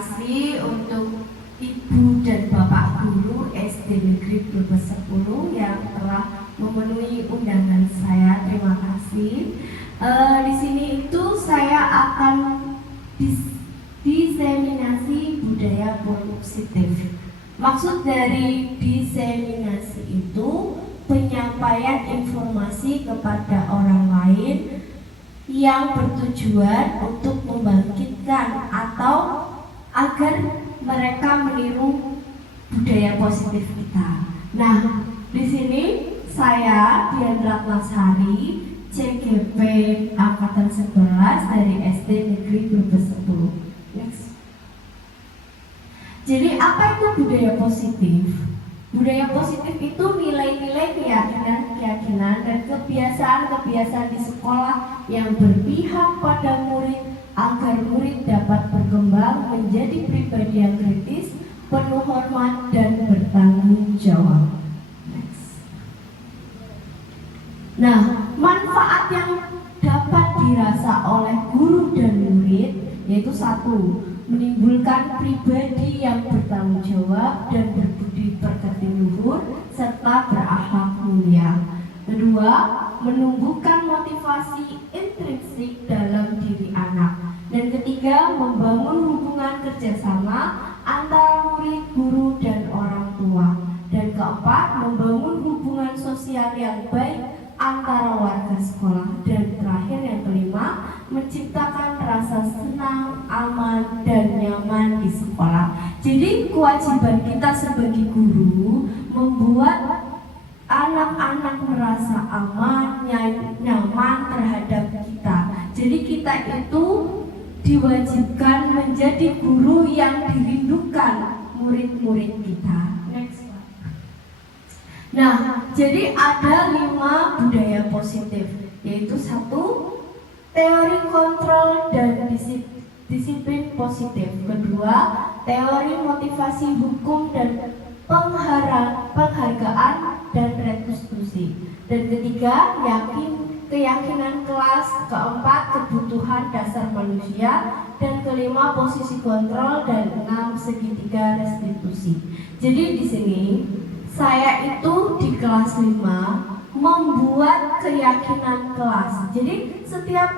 kasih untuk Ibu dan Bapak Guru SD Negeri Brebes 10 yang telah memenuhi undangan saya. Terima kasih. Di sini itu saya akan diseminasi budaya positif. Maksud dari diseminasi itu penyampaian informasi kepada orang lain yang bertujuan untuk membangkitkan atau agar mereka meniru budaya positif kita. Nah, di sini saya Dian Ratnasari, CGP Angkatan 11 dari SD Negeri Brebes 10. Next. Jadi apa itu budaya positif? Budaya positif itu nilai-nilai keyakinan dan kebiasaan-kebiasaan di sekolah yang berpihak pada murid agar murid dapat berkembang menjadi pribadi yang kritis, penuh hormat dan bertanggung jawab. Next. Nah, manfaat yang dapat dirasa oleh guru dan murid yaitu satu, menimbulkan pribadi yang bertanggung jawab dan berbudi pekerti luhur serta berakhlak mulia. Kedua, menumbuhkan motivasi intrinsik dalam diri anak. Dan ketiga, membangun hubungan kerjasama antara murid, guru, dan orang tua. Dan keempat, membangun hubungan sosial yang baik antara warga sekolah. Dan terakhir yang kelima, menciptakan rasa senang, aman, dan nyaman di sekolah. Jadi kewajiban kita sebagai guru membuat anak-anak merasa aman, nyaman terhadap kita. Jadi kita itu diwajibkan menjadi guru yang dirindukan murid-murid kita. Next. Nah, jadi ada 5 budaya positif, yaitu satu, teori kontrol dan disiplin positif. Kedua, teori motivasi hukum dan penghargaan dan restitusi. Dan ketiga, keyakinan kelas. Keempat, kebutuhan dasar manusia. Dan kelima, posisi kontrol. Dan 6, segitiga restitusi. Jadi di sini saya itu di kelas 5 membuat keyakinan kelas. Jadi setiap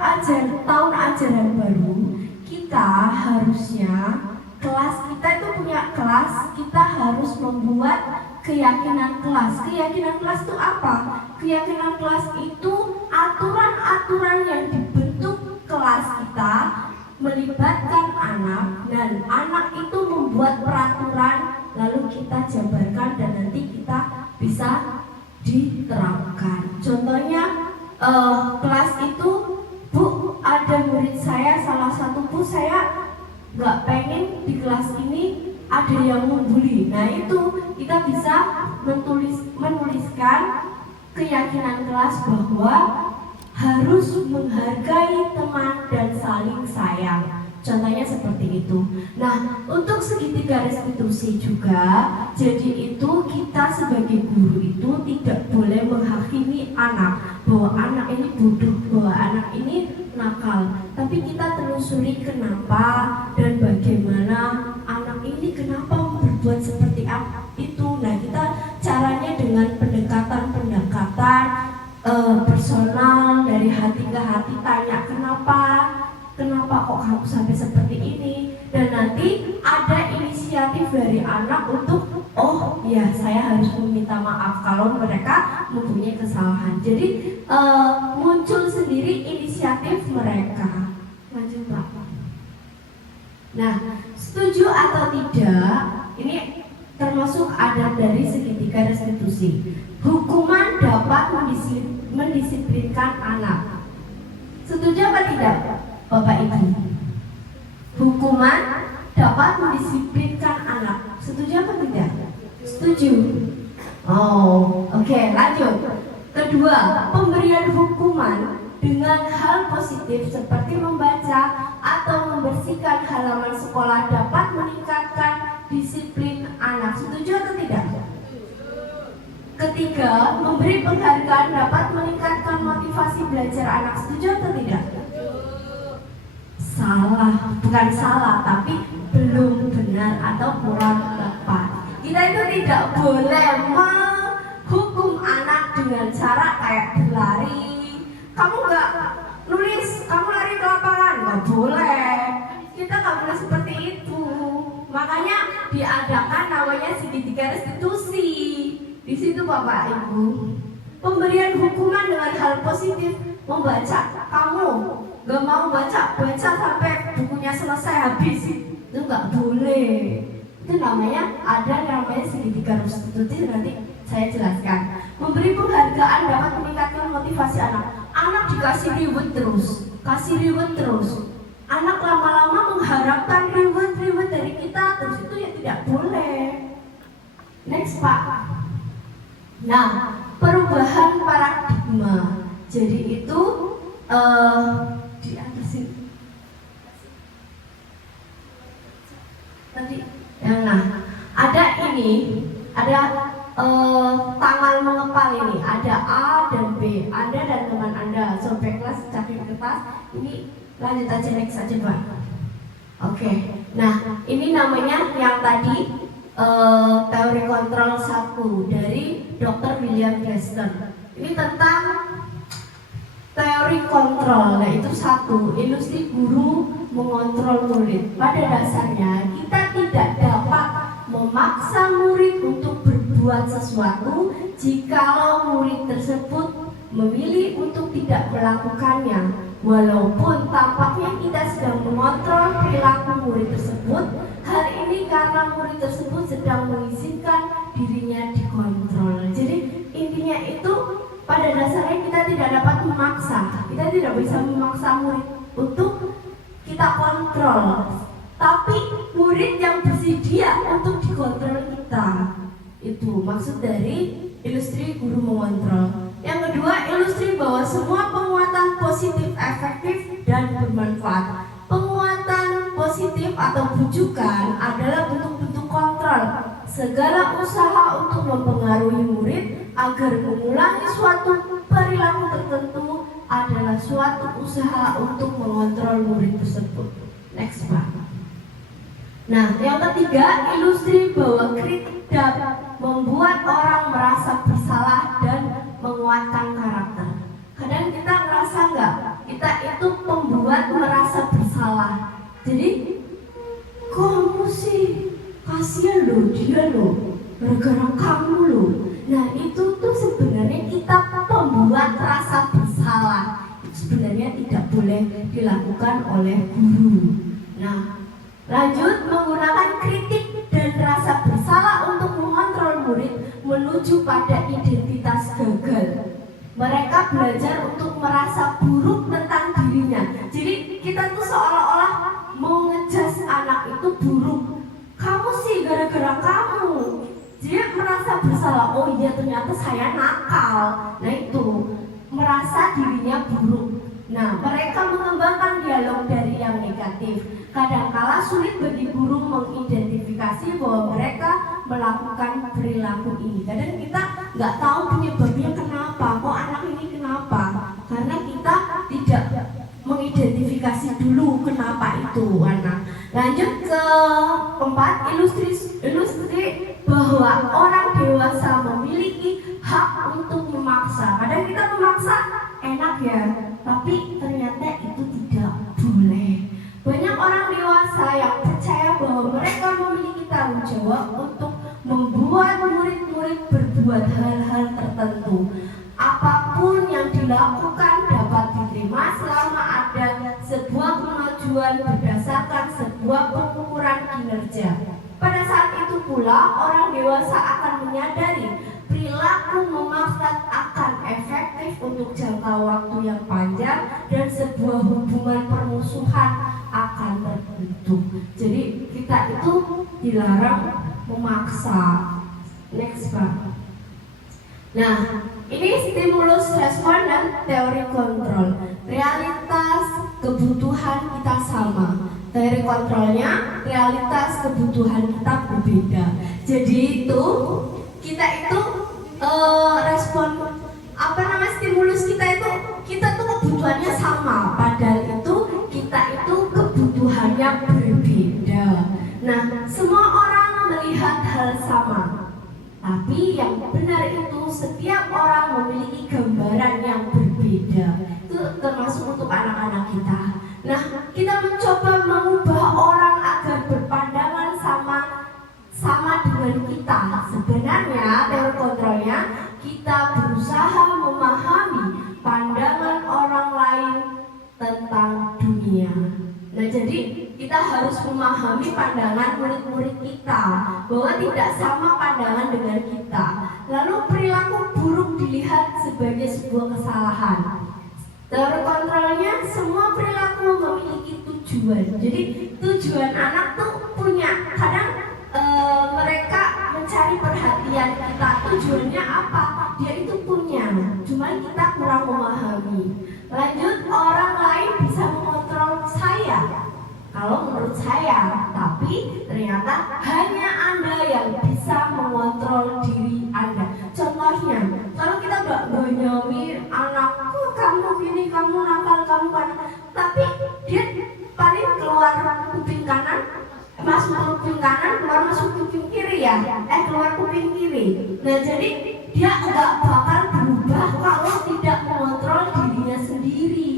tahun ajaran baru kita harusnya kita itu punya kelas, kita harus membuat keyakinan kelas. Keyakinan kelas itu apa? Keyakinan kelas itu aturan-aturan yang dibentuk kelas kita melibatkan anak, dan anak itu membuat peraturan lalu kita jabarkan dan nanti kita bisa diterapkan. Contohnya kelas itu, Bu, ada murid saya, salah satu Bu, saya nggak pengen di kelas ini ada yang membuli. Nah itu kita bisa menuliskan keyakinan kelas bahwa harus menghargai teman dan saling sayang. Contohnya seperti itu. Nah, untuk segitiga restitusi juga, jadi itu kita sebagai guru itu tidak boleh menghakimi anak bahwa anak ini bodoh, bahwa anak ini nakal. Tapi kita telusuri kenapa dan bagaimana anak ini kenapa berbuat seperti itu. Nah, kita caranya dengan pendekatan personal, dari hati ke hati, tanya kenapa kok kamu sampai seperti ini, dan nanti ada inisiatif dari anak untuk oh ya, saya harus meminta maaf kalau mereka mempunyai kesalahan. Jadi muncul sendiri inisiatif mereka. Lanjut Pak. Nah, setuju atau tidak, ini termasuk adab dari segitiga restitusi. Hukuman dapat mendisiplinkan anak. Setuju apa tidak, Bapak Ibu? Hukuman dapat mendisiplinkan anak. Setuju apa tidak? Setuju. Oh, oke, lanjut. Kedua, pemberian hukuman dengan hal positif seperti membaca atau membersihkan halaman sekolah dapat meningkatkan disiplin anak. Setuju atau tidak? Ketiga, memberi penghargaan dapat meningkatkan motivasi belajar anak. Setuju atau tidak? Salah, bukan salah, tapi belum benar atau kurang tepat. Kita itu tidak boleh menghukum anak dengan cara kayak berlari. Kamu nggak nulis, kamu lari ke lapangan, nggak boleh. Kita nggak boleh seperti itu. Makanya diadakan namanya segitiga restitusi. Di situ Bapak Ibu, pemberian hukuman dengan hal positif, membaca. Kamu nggak mau baca sampai bukunya selesai habis, itu nggak boleh. Itu namanya segitiga restitusi, nanti saya jelaskan. Memberi penghargaan dapat meningkatkan motivasi anak. Anak dikasih reward terus, kasih reward terus. Anak lama-lama mengharapkan reward dari kita, terus itu ya tidak boleh. Next Pak. Nah, perubahan paradigma. Jadi itu di atas ini. Tadi, nah, ada tangan mengepal ini, ada A dan B. Anda dan teman Anda sampai kelas capek kertas. Ini lanjut aja, next aja Pak. Oke. Nah, ini namanya yang tadi teori kontrol 1 dari Dr. William Glasser. Ini tentang teori kontrol, yaitu 1, ilusi guru mengontrol murid. Pada dasarnya kita tidak dapat memaksa murid untuk berbuat sesuatu jikalau murid tersebut memilih untuk tidak melakukannya. Walaupun tampaknya kita sedang mengontrol perilaku murid tersebut, hal ini karena murid tersebut sedang mengizinkan dirinya dikontrol. Jadi intinya itu pada dasarnya kita tidak dapat memaksa, kita tidak bisa memaksa murid untuk kita kontrol, tapi murid yang bersedia untuk dikontrol kita. Itu maksud dari ilustrasi guru mengontrol. Yang kedua, ilustrasi bahwa semua penguatan positif efektif dan bermanfaat. Penguatan positif atau bujukan adalah bentuk-bentuk kontrol. Segala usaha untuk mempengaruhi murid agar mengulangi suatu perilaku tertentu adalah suatu usaha untuk mengontrol murid tersebut. Next Pak. Nah, yang ketiga, ilustrasi bahwa kritik dapat membuat orang merasa bersalah dan menguatkan karakter. Kadang kita merasa nggak, kita itu pembuat merasa bersalah. Jadi, kamu sih kasihan loh, dia loh, gara-gara kamu loh. Nah, itu tuh sebenarnya kita pembuat rasa bersalah. Sebenarnya tidak boleh dilakukan oleh guru. Nah, lanjut, menggunakan kritik dan rasa bersalah untuk mengontrol murid menuju pada identitas gagal. Mereka belajar untuk merasa buruk tentang dirinya. Jadi kita tuh seolah-olah mau ngejudge anak itu buruk. Kamu sih gara-gara kamu. Dia merasa bersalah. Oh iya, ternyata saya nakal. Nah itu, merasa dirinya buruk. Nah, mereka mengembangkan dialog dari yang negatif. Kadangkala sulit bagi guru mengidentifikasi bahwa mereka melakukan perilaku ini. Kadang kita nggak tahu penyebabnya kenapa, kok anak ini kenapa. Karena kita tidak mengidentifikasi dulu kenapa itu anak. Lanjut ke 4, ilustrasi bahwa orang dewasa memiliki hak untuk memaksa. Kadang kita memaksa enak ya, tapi ternyata itu tidak boleh. Banyak orang dewasa yang percaya bahwa mereka memiliki tanggung jawab untuk membuat murid-murid berbuat hal-hal tertentu. Apapun yang dilakukan dapat diterima selama ada sebuah kemajuan berdasarkan sebuah pengukuran kinerja. Pada saat itu pula orang dewasa akan menyadari perilaku memaksa akan efektif untuk jangka waktu yang panjang dan sebuah hubungan permusuhan akan terbentuk. Jadi kita itu dilarang memaksa. Next Pak. Nah, ini stimulus respon dan teori kontrol. Realitas kebutuhan kita sama. Teori kontrolnya, realitas kebutuhan kita berbeda. Jadi itu kita itu respon stimulus kita tuh kebutuhannya sama, padahal itu kita itu kebutuhannya berbeda. yang benar itu setiap orang memiliki gambaran yang berbeda. Itu termasuk untuk anak-anak kita. Nah, kita mencoba mengubah orang agar berpandangan sama dengan kita. Sebenarnya teori kontrolnya kita berusaha memahami pandangan orang lain tentang dunia. Nah, jadi kita harus memahami pandangan murid-murid kita bahwa tidak sama pandangan dengan kita. Lalu perilaku buruk dilihat sebagai sebuah kesalahan. Teori kontrolnya semua perilaku memiliki tujuan. Jadi tujuan anak tuh punya. Kadang mereka mencari perhatian kita. Tujuannya apa? Dia itu punya. Cuma kita kurang memahami. Lanjut, orang lain bisa mengontrol saya. Kalau menurut saya, tapi ternyata hanya Anda yang bisa mengontrol diri Anda. Contohnya, kalau kita nggak menyawi anakku, kamu gini, kamu nakal, kamu kan, tapi dia paling keluar kuping kanan, masuk kuping kanan, keluar masuk kuping kiri ya, keluar kuping kiri. Nah, jadi dia nggak bakal berubah kalau tidak mengontrol dirinya sendiri.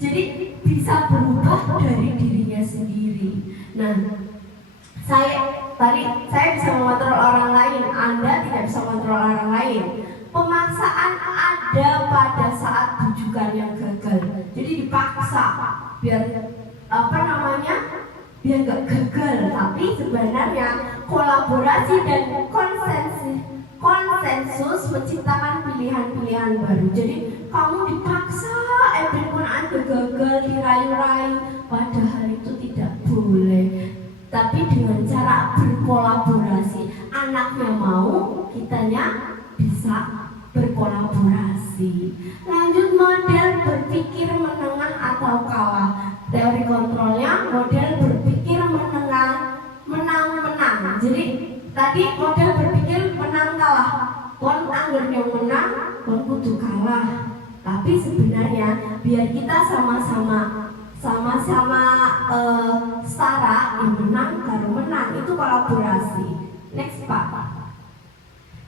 Jadi bisa berubah dari dirinya sendiri. Nah, saya bisa mengontrol orang lain, Anda tidak bisa mengontrol orang lain. Pemaksaan ada pada saat bujukan yang gagal. Jadi dipaksa biar biar nggak gagal. Tapi sebenarnya kolaborasi dan konsensus menciptakan pilihan-pilihan baru. Jadi kamu dipaksa, pun Anda gagal, dirayu-rayu, padahal itu tidak boleh. Tapi dengan cara berkolaborasi, anaknya mau, kitanya bisa berkolaborasi. Lanjut, model berpikir menengah atau kalah. Teori kontrolnya model berpikir menengah, menang-menang. Jadi tadi model berpikir menang kalah. Kon anggur yang menang, kon kudu kalah. Tapi sebenarnya biar kita sama-sama setara, yang menang karo menang itu kolaborasi. Next Pak.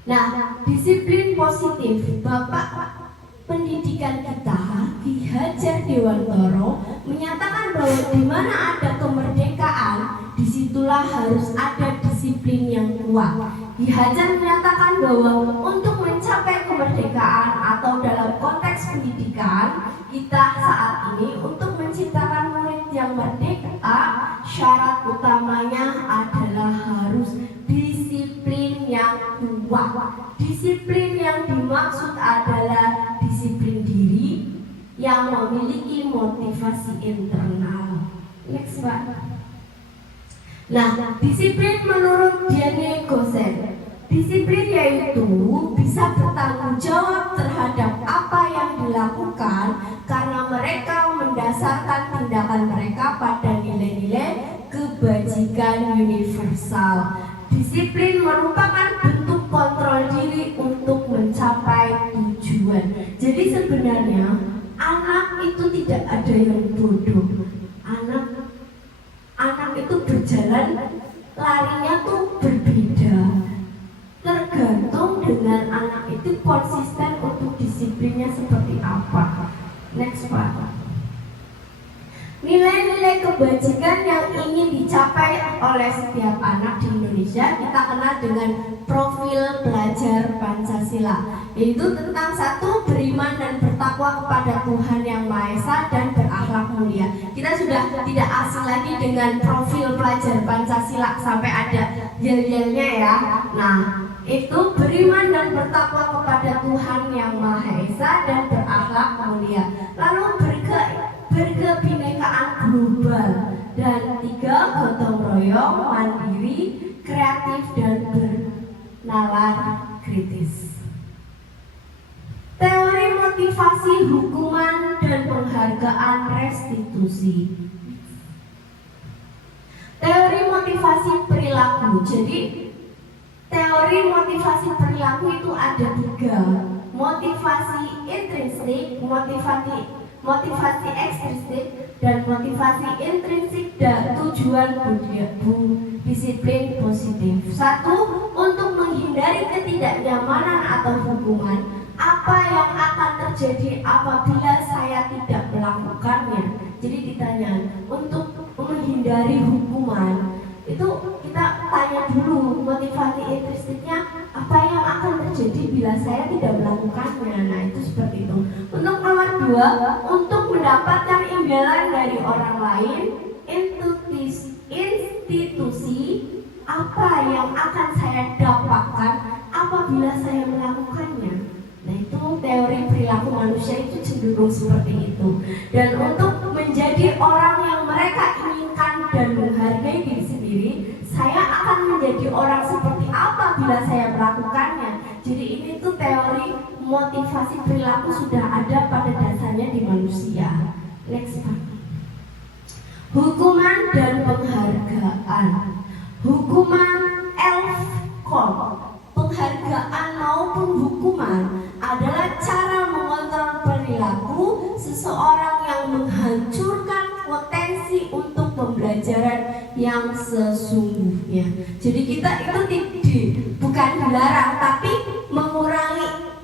Nah, disiplin positif. Bapak pendidikan kita Ki Hajar Dewantara menyatakan bahwa di mana ada kemerdekaan, disitulah harus ada disiplin yang kuat. Ki Hajar menyatakan bahwa untuk mencapai kemerdekaan atau dalam konteks pendidikan kita saat ini, untuk menciptakan murid yang merdeka, syarat utamanya adalah harus disiplin yang kuat. Disiplin yang dimaksud adalah disiplin diri yang memiliki motivasi internal. Next Pak. Nah, disiplin menurut Diane Gosen, disiplin yaitu bisa bertanggung jawab terhadap apa yang dilakukan karena mereka mendasarkan tindakan mereka pada nilai-nilai kebajikan universal. Disiplin merupakan bentuk kontrol diri untuk mencapai tujuan. Jadi sebenarnya anak itu tidak ada yang bodoh. Anak itu berjalan, larinya tuh berbeda. Tergantung dengan anak itu konsisten untuk disiplinnya seperti apa. Next Pak. Nilai-nilai kebajikan yang ingin dicapai oleh setiap anak di Indonesia kita kenal dengan profil pelajar Pancasila, yaitu tentang satu, beriman dan bertakwa kepada Tuhan Yang Maha Esa dan berakhlak mulia. Kita sudah tidak asing lagi dengan profil pelajar Pancasila sampai ada yel-yelnya ya. Nah, itu beriman dan bertakwa kepada Tuhan Yang Maha Esa dan berakhlak mulia. Lalu berkebinekaan global, dan 3, gotong royong, mandiri, kreatif dan bernalar kritis. Teori motivasi hukuman dan penghargaan restitusi. Teori motivasi perilaku. Jadi teori motivasi perilaku itu ada 3. Motivasi intrinsik, motivasi ekstrinsik dan motivasi intrinsik dan tujuan disiplin positif. Satu, untuk menghindari ketidaknyamanan atau hukuman. Apa yang akan terjadi apabila saya tidak melakukannya? Jadi ditanya, untuk menghindari hukuman itu kita tanya dulu motivasi intrinsiknya, apa yang akan terjadi bila saya tidak melakukannya. Nah itu seperti itu. Untuk nomor 2, untuk mendapatkan imbalan dari orang lain, institusi, apa yang akan saya dapatkan apabila saya melakukannya. Nah itu teori perilaku manusia itu cenderung seperti itu. Dan untuk menjadi orang yang mereka inginkan dan menghargai diri sendiri, saya akan menjadi orang seperti apa bila saya melakukannya. Jadi ini tuh teori motivasi perilaku sudah ada pada dasarnya di manusia. Next Pak. Hukuman dan penghargaan. Hukuman Elfcott, penghargaan maupun hukuman adalah cara mengontrol perilaku seseorang yang menghancurkan potensi untuk pembelajaran yang sesungguhnya. Jadi kita itu bukan dilarang, tapi mengurangi,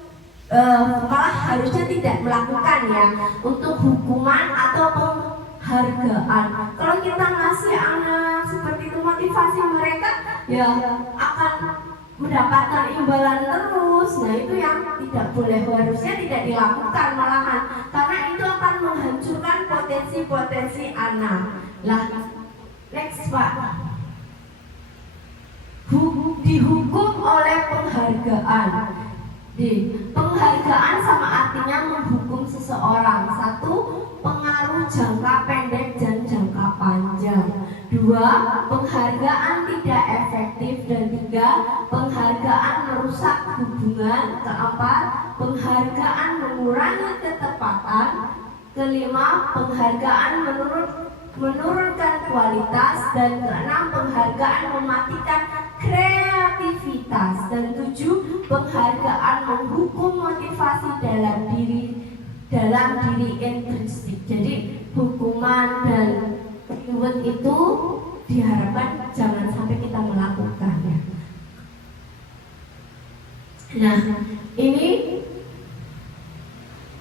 malah harusnya tidak melakukan ya untuk hukuman atau penghargaan. Kalau kita ngasih anak seperti itu motivasi mereka ya akan mendapatkan imbalan terus. Nah itu yang tidak boleh, harusnya tidak dilakukan malahan, karena itu akan menghancurkan potensi-potensi anak. Lah, next Pak. Dihukum oleh penghargaan. Penghargaan sama artinya menghukum seseorang. Satu, pengaruh jangka pendek dan jangka panjang. 2, penghargaan tidak efektif. Dan 3, penghargaan merusak hubungan. 4, penghargaan mengurangi ketepatan. 5, penghargaan menurunkan kualitas. Dan 6, penghargaan mematikan kreativitas. Dan 7, penghargaan menghukum motivasi dalam diri intrinsik. Jadi hukuman dan reward itu diharapkan jangan sampai kita melakukannya. Nah ini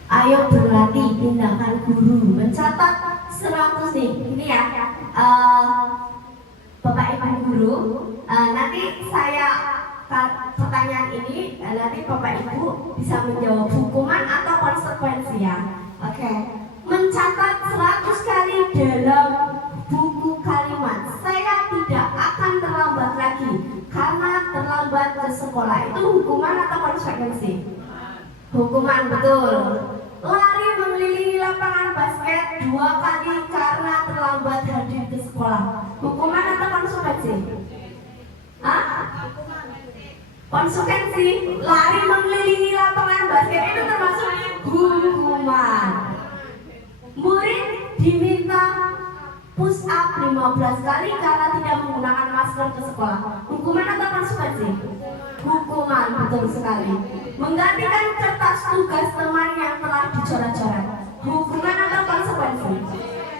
ayo berlatih tindakan guru, mencatat 100 nih. Ini ya Bapak Ibu guru, nanti saya pertanyaan ini nanti Bapak Ibu bisa menjawab hukuman atau konsekuensi ya. Oke. Mencatat 100 kali dalam buku kalimat saya tidak akan terlambat lagi karena terlambat ke sekolah. Itu hukuman atau konsekuensi? Hukuman, betul. Lari mengelilingi lapangan basket 2 kali karena terlambat hadir ke sekolah. Hukuman atau konsekuensi? Hah? Konsekuensi. Lari mengelilingi lapangan basket itu termasuk hukuman. Murid diminta push up 15 kali karena tidak menggunakan masker ke sekolah. Hukuman atau konsekuensi? Hukuman, betul sekali. Menggantikan kertas tugas teman yang telah dicoret-coret. Hukuman atau konsekuensi?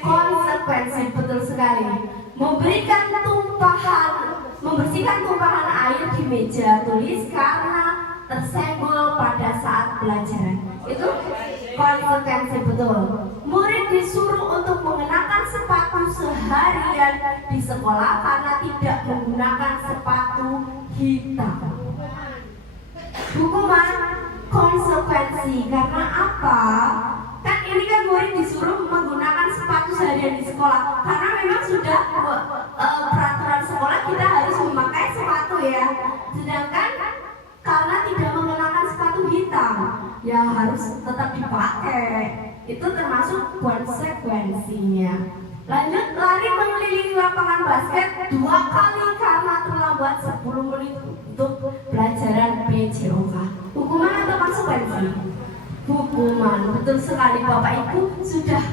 Konsekuensi, betul sekali. Membersihkan tumpahan air di meja tulis karena tersenggol pada saat pelajaran. Itu konsekuensi, betul. Murid disuruh untuk mengenakan sepatu seharian di sekolah karena tidak menggunakan sepatu hitam. Hukuman, konsekuensi. Karena apa? Kan ini kan murid disuruh menggunakan sepatu seharian di sekolah karena memang sudah peraturan sekolah kita harus memakai sepatu ya. Sedangkan karena tidak mengenakan sepatu hitam ya harus tetap dipakai. Itu termasuk konsekuensinya. Lanjut, lari mengelilingi lapangan basket 2 kali karena terlambat 10 menit untuk pelajaran PJOK. Hukuman atau konsekuensi? Hukuman, betul sekali. Bapak Ibu sudah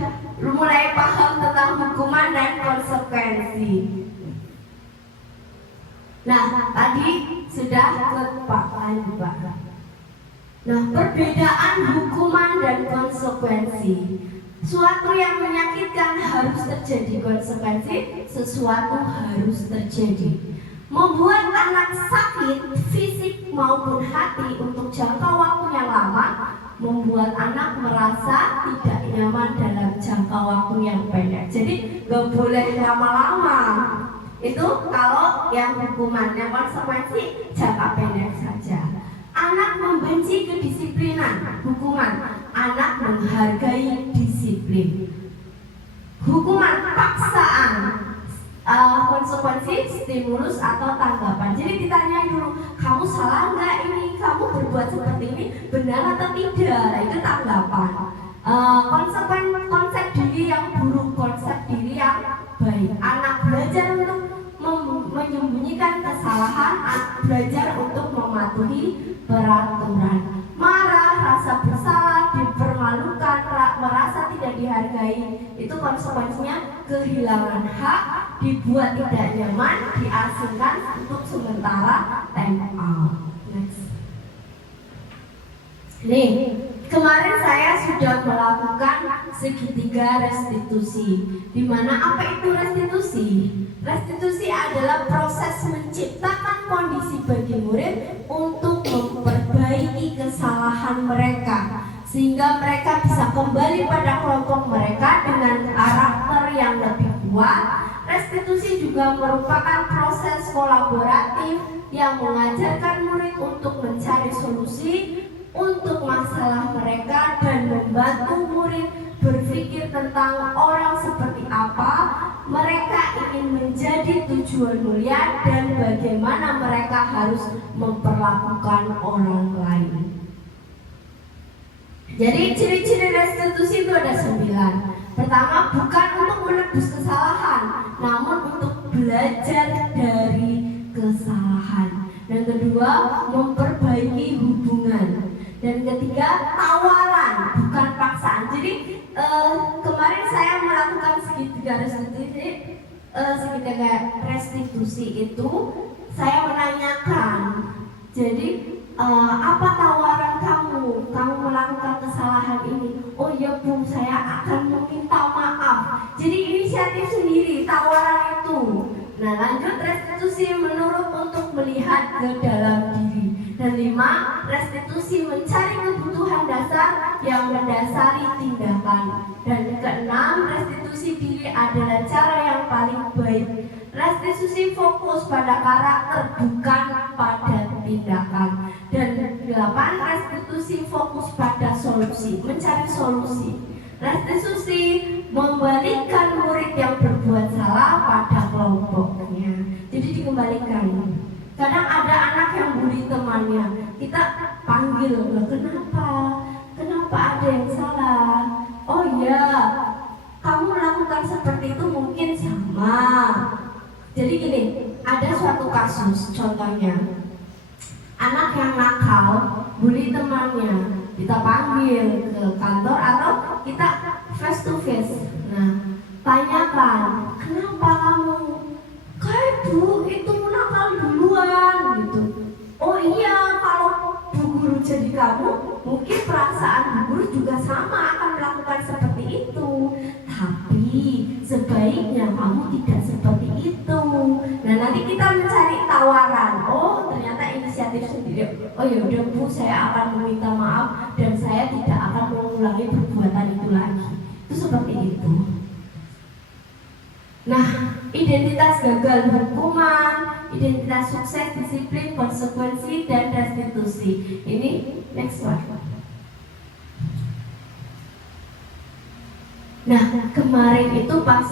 mulai paham tentang hukuman dan konsekuensi. Nah, tadi sudah ke Pak lain Pak. Nah, perbedaan hukuman dan konsekuensi. Suatu yang menyakitkan harus terjadi konsekuensi, sesuatu harus terjadi. Membuat anak sakit fisik maupun hati untuk jangka waktu yang lama, membuat anak merasa tidak nyaman dalam jangka waktu yang pendek. Jadi gak boleh lama-lama. Itu kalau yang hukumannya konsekuensi jangka pendek saja. Anak membenci kedisiplinan, hukuman. Anak menghargai disiplin. Hukuman paksaan, konsekuensi, stimulus atau tanggapan. Jadi ditanya dulu, kamu salah nggak ini? Kamu berbuat seperti ini benar atau tidak? Itu tanggapan. Konsep diri yang buruk, konsep diri yang baik. Anak belajar untuk menyembunyikan kesalahan, belajar untuk mematuhi peraturan. Marah, rasa bersalah, dipermalukan, merasa tidak dihargai, itu konsekuensinya kehilangan hak, dibuat tidak nyaman, diasingkan untuk sementara, time out. Next. Nih, kemarin saya sudah melakukan segitiga restitusi. Dimana apa itu restitusi? Restitusi adalah proses menciptakan kondisi bagi murid untuk memperbaiki kesalahan mereka, sehingga mereka bisa kembali pada kelompok mereka dengan karakter yang lebih kuat. Restitusi juga merupakan proses kolaboratif yang mengajarkan murid untuk mencari solusi untuk masalah mereka dan membantu murid berpikir tentang orang seperti apa mereka ingin menjadi tujuan mulia dan bagaimana mereka harus memperlakukan orang lain. Jadi ciri-ciri restitusi itu ada 9. Pertama, bukan untuk menebus kesalahan, namun untuk belajar dari kesalahan. Dan kedua, memperbaiki hubungan. Dan ketiga, tawaran, bukan paksaan. Jadi kemarin saya melakukan segitiga restitusi itu, saya menanyakan, jadi apa tawaran kamu? Kamu melakukan kesalahan ini. Oh ya Bu, saya akan meminta maaf. Jadi inisiatif sendiri, tawaran itu. Nah, lanjut restitusi menurut untuk melihat ke dalam diri. Dan 5, restitusi mencari kebutuhan dasar yang mendasari tindakan. Dan ke-6, restitusi diri adalah cara yang paling baik. Restitusi fokus pada karakter, bukan pada tindakan. Dan 8, restitusi fokus pada solusi, mencari solusi. Restitusi membalikkan murid yang berbuat salah pada kelompoknya. Jadi dikembalikan. Kadang ada anak yang bully temannya, kita panggil, kenapa? Kenapa ada yang salah? Oh iya, kamu melakukan seperti itu mungkin sama. Jadi gini, ada suatu kasus, contohnya anak yang nakal bully temannya, kita panggil ke kantor atau kita face to face. Nah, tanyakan, kenapa kamu? Kayak Bu, itu nakal duluan gitu. Oh iya, kalau Bu Guru jadi kamu, mungkin perasaan Bu Guru juga sama akan melakukan seperti itu. Tapi sebaiknya kamu tidak seperti itu. Nah, nanti kita mencari tawaran. Oh, ternyata inisiatif sendiri. Oh ya udah Bu, saya akan meminta maaf dan saya tidak akan mengulangi perbuatan itu lagi. Itu seperti itu. Nah, identitas gagal hukuman, identitas sukses, disiplin, konsekuensi, dan restitusi. Ini next one. Nah, kemarin itu pas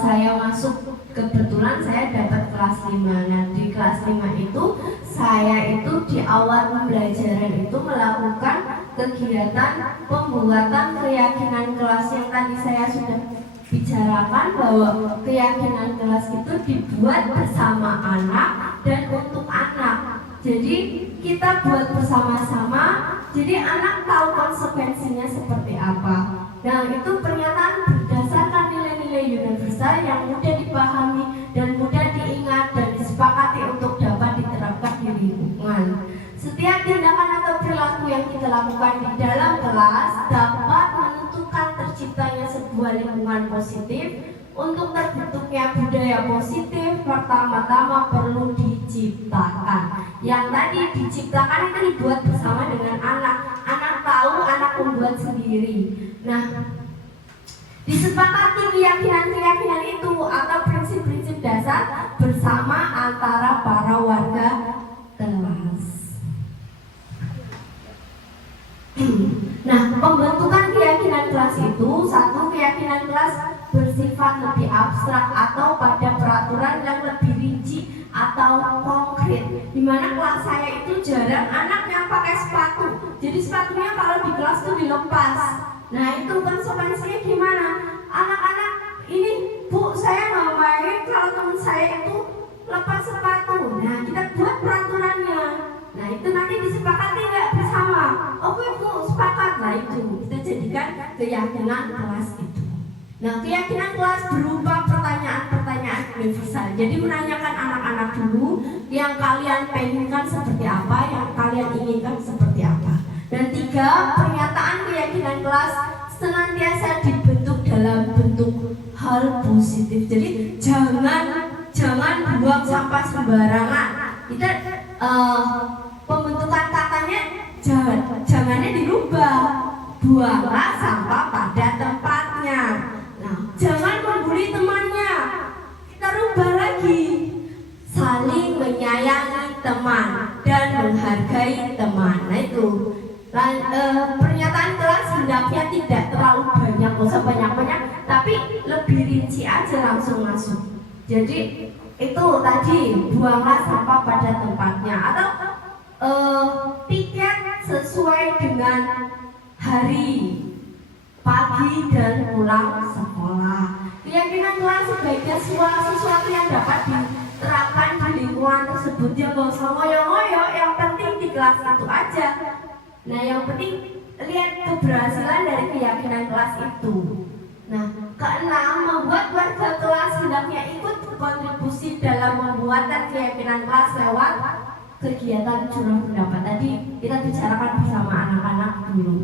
saya masuk, kebetulan saya dapat kelas 5. Nah, di kelas 5 itu saya itu di awal pembelajaran itu melakukan kegiatan pembuatan keyakinan kelas yang tadi saya sudah bicarakan, bahwa keyakinan kelas itu dibuat bersama anak dan untuk anak. Jadi kita buat bersama-sama, jadi anak tahu konsekuensinya seperti apa. Nah, itu pernyataan berdasarkan nilai-nilai universal yang mudah dipahami dan mudah diingat dan disepakati untuk dapat diterapkan di lingkungan. Setiap tindakan atau perilaku yang kita lakukan di dalam kelas dapat menentukan terciptanya sebuah lingkungan positif, untuk terbentuknya budaya positif, pertama-tama perlu diciptakan. Yang tadi diciptakan itu dibuat bersama dengan anak. Anak tahu, anak membuat sendiri. Nah, disepakati keyakinan-keyakinan itu atau prinsip-prinsip dasar bersama antara para warga kelas. Nah, pembentukan keyakinan kelas itu, satu, keyakinan kelas bersifat lebih abstrak atau pada peraturan yang lebih rinci atau konkret. Dimana kelas saya itu jarang anak yang pakai sepatu, jadi sepatunya kalau di kelas itu dilepas. Nah, itu konsekuensinya gimana? Anak-anak ini, Bu, saya nggak main kalau teman saya itu lepas sepatu. Nah, kita buat peraturannya. Nah, itu nanti disepakati nggak bersama? Oke, Bu, sepakat. Nah, itu kita jadikan keyakinan kelas itu. Nah, keyakinan kelas berupa pertanyaan-pertanyaan universal. Jadi menanyakan anak-anak dulu yang kalian penginkan seperti apa, yang kalian inginkan seperti apa. Dan tiga, pernyataan keyakinan kelas senantiasa dibentuk dalam bentuk hal positif. Jadi jangan buang sampah sembarangan. Kita pembentukan katanya jangannya dirubah. Buanglah sampah pada tempatnya. Nah, jangan membuli temannya. Kita rubah lagi. Saling menyayangi teman dan menghargai teman. Nah, itu pernyataan kelas hendaknya tidak terlalu banyak, nggak usah banyak-banyak, tapi lebih rinci aja, langsung masuk. Jadi itu tadi, buanglah sampah pada tempatnya, atau tiket sesuai dengan hari, pagi dan pulang sekolah. Keyakinan kelas sebaiknya sesuatu yang dapat diterapkan di lingkungan tersebut. Jangan nggak usah ngoyo-ngoyo, yang penting di kelas itu aja. Nah, yang penting lihat keberhasilan dari keyakinan kelas itu. Nah, keenam, membuat warga kelas hendaknya ikut berkontribusi dalam membuat keyakinan kelas lewat kegiatan curah pendapat. Tadi kita bicarakan bersama anak-anak dulu.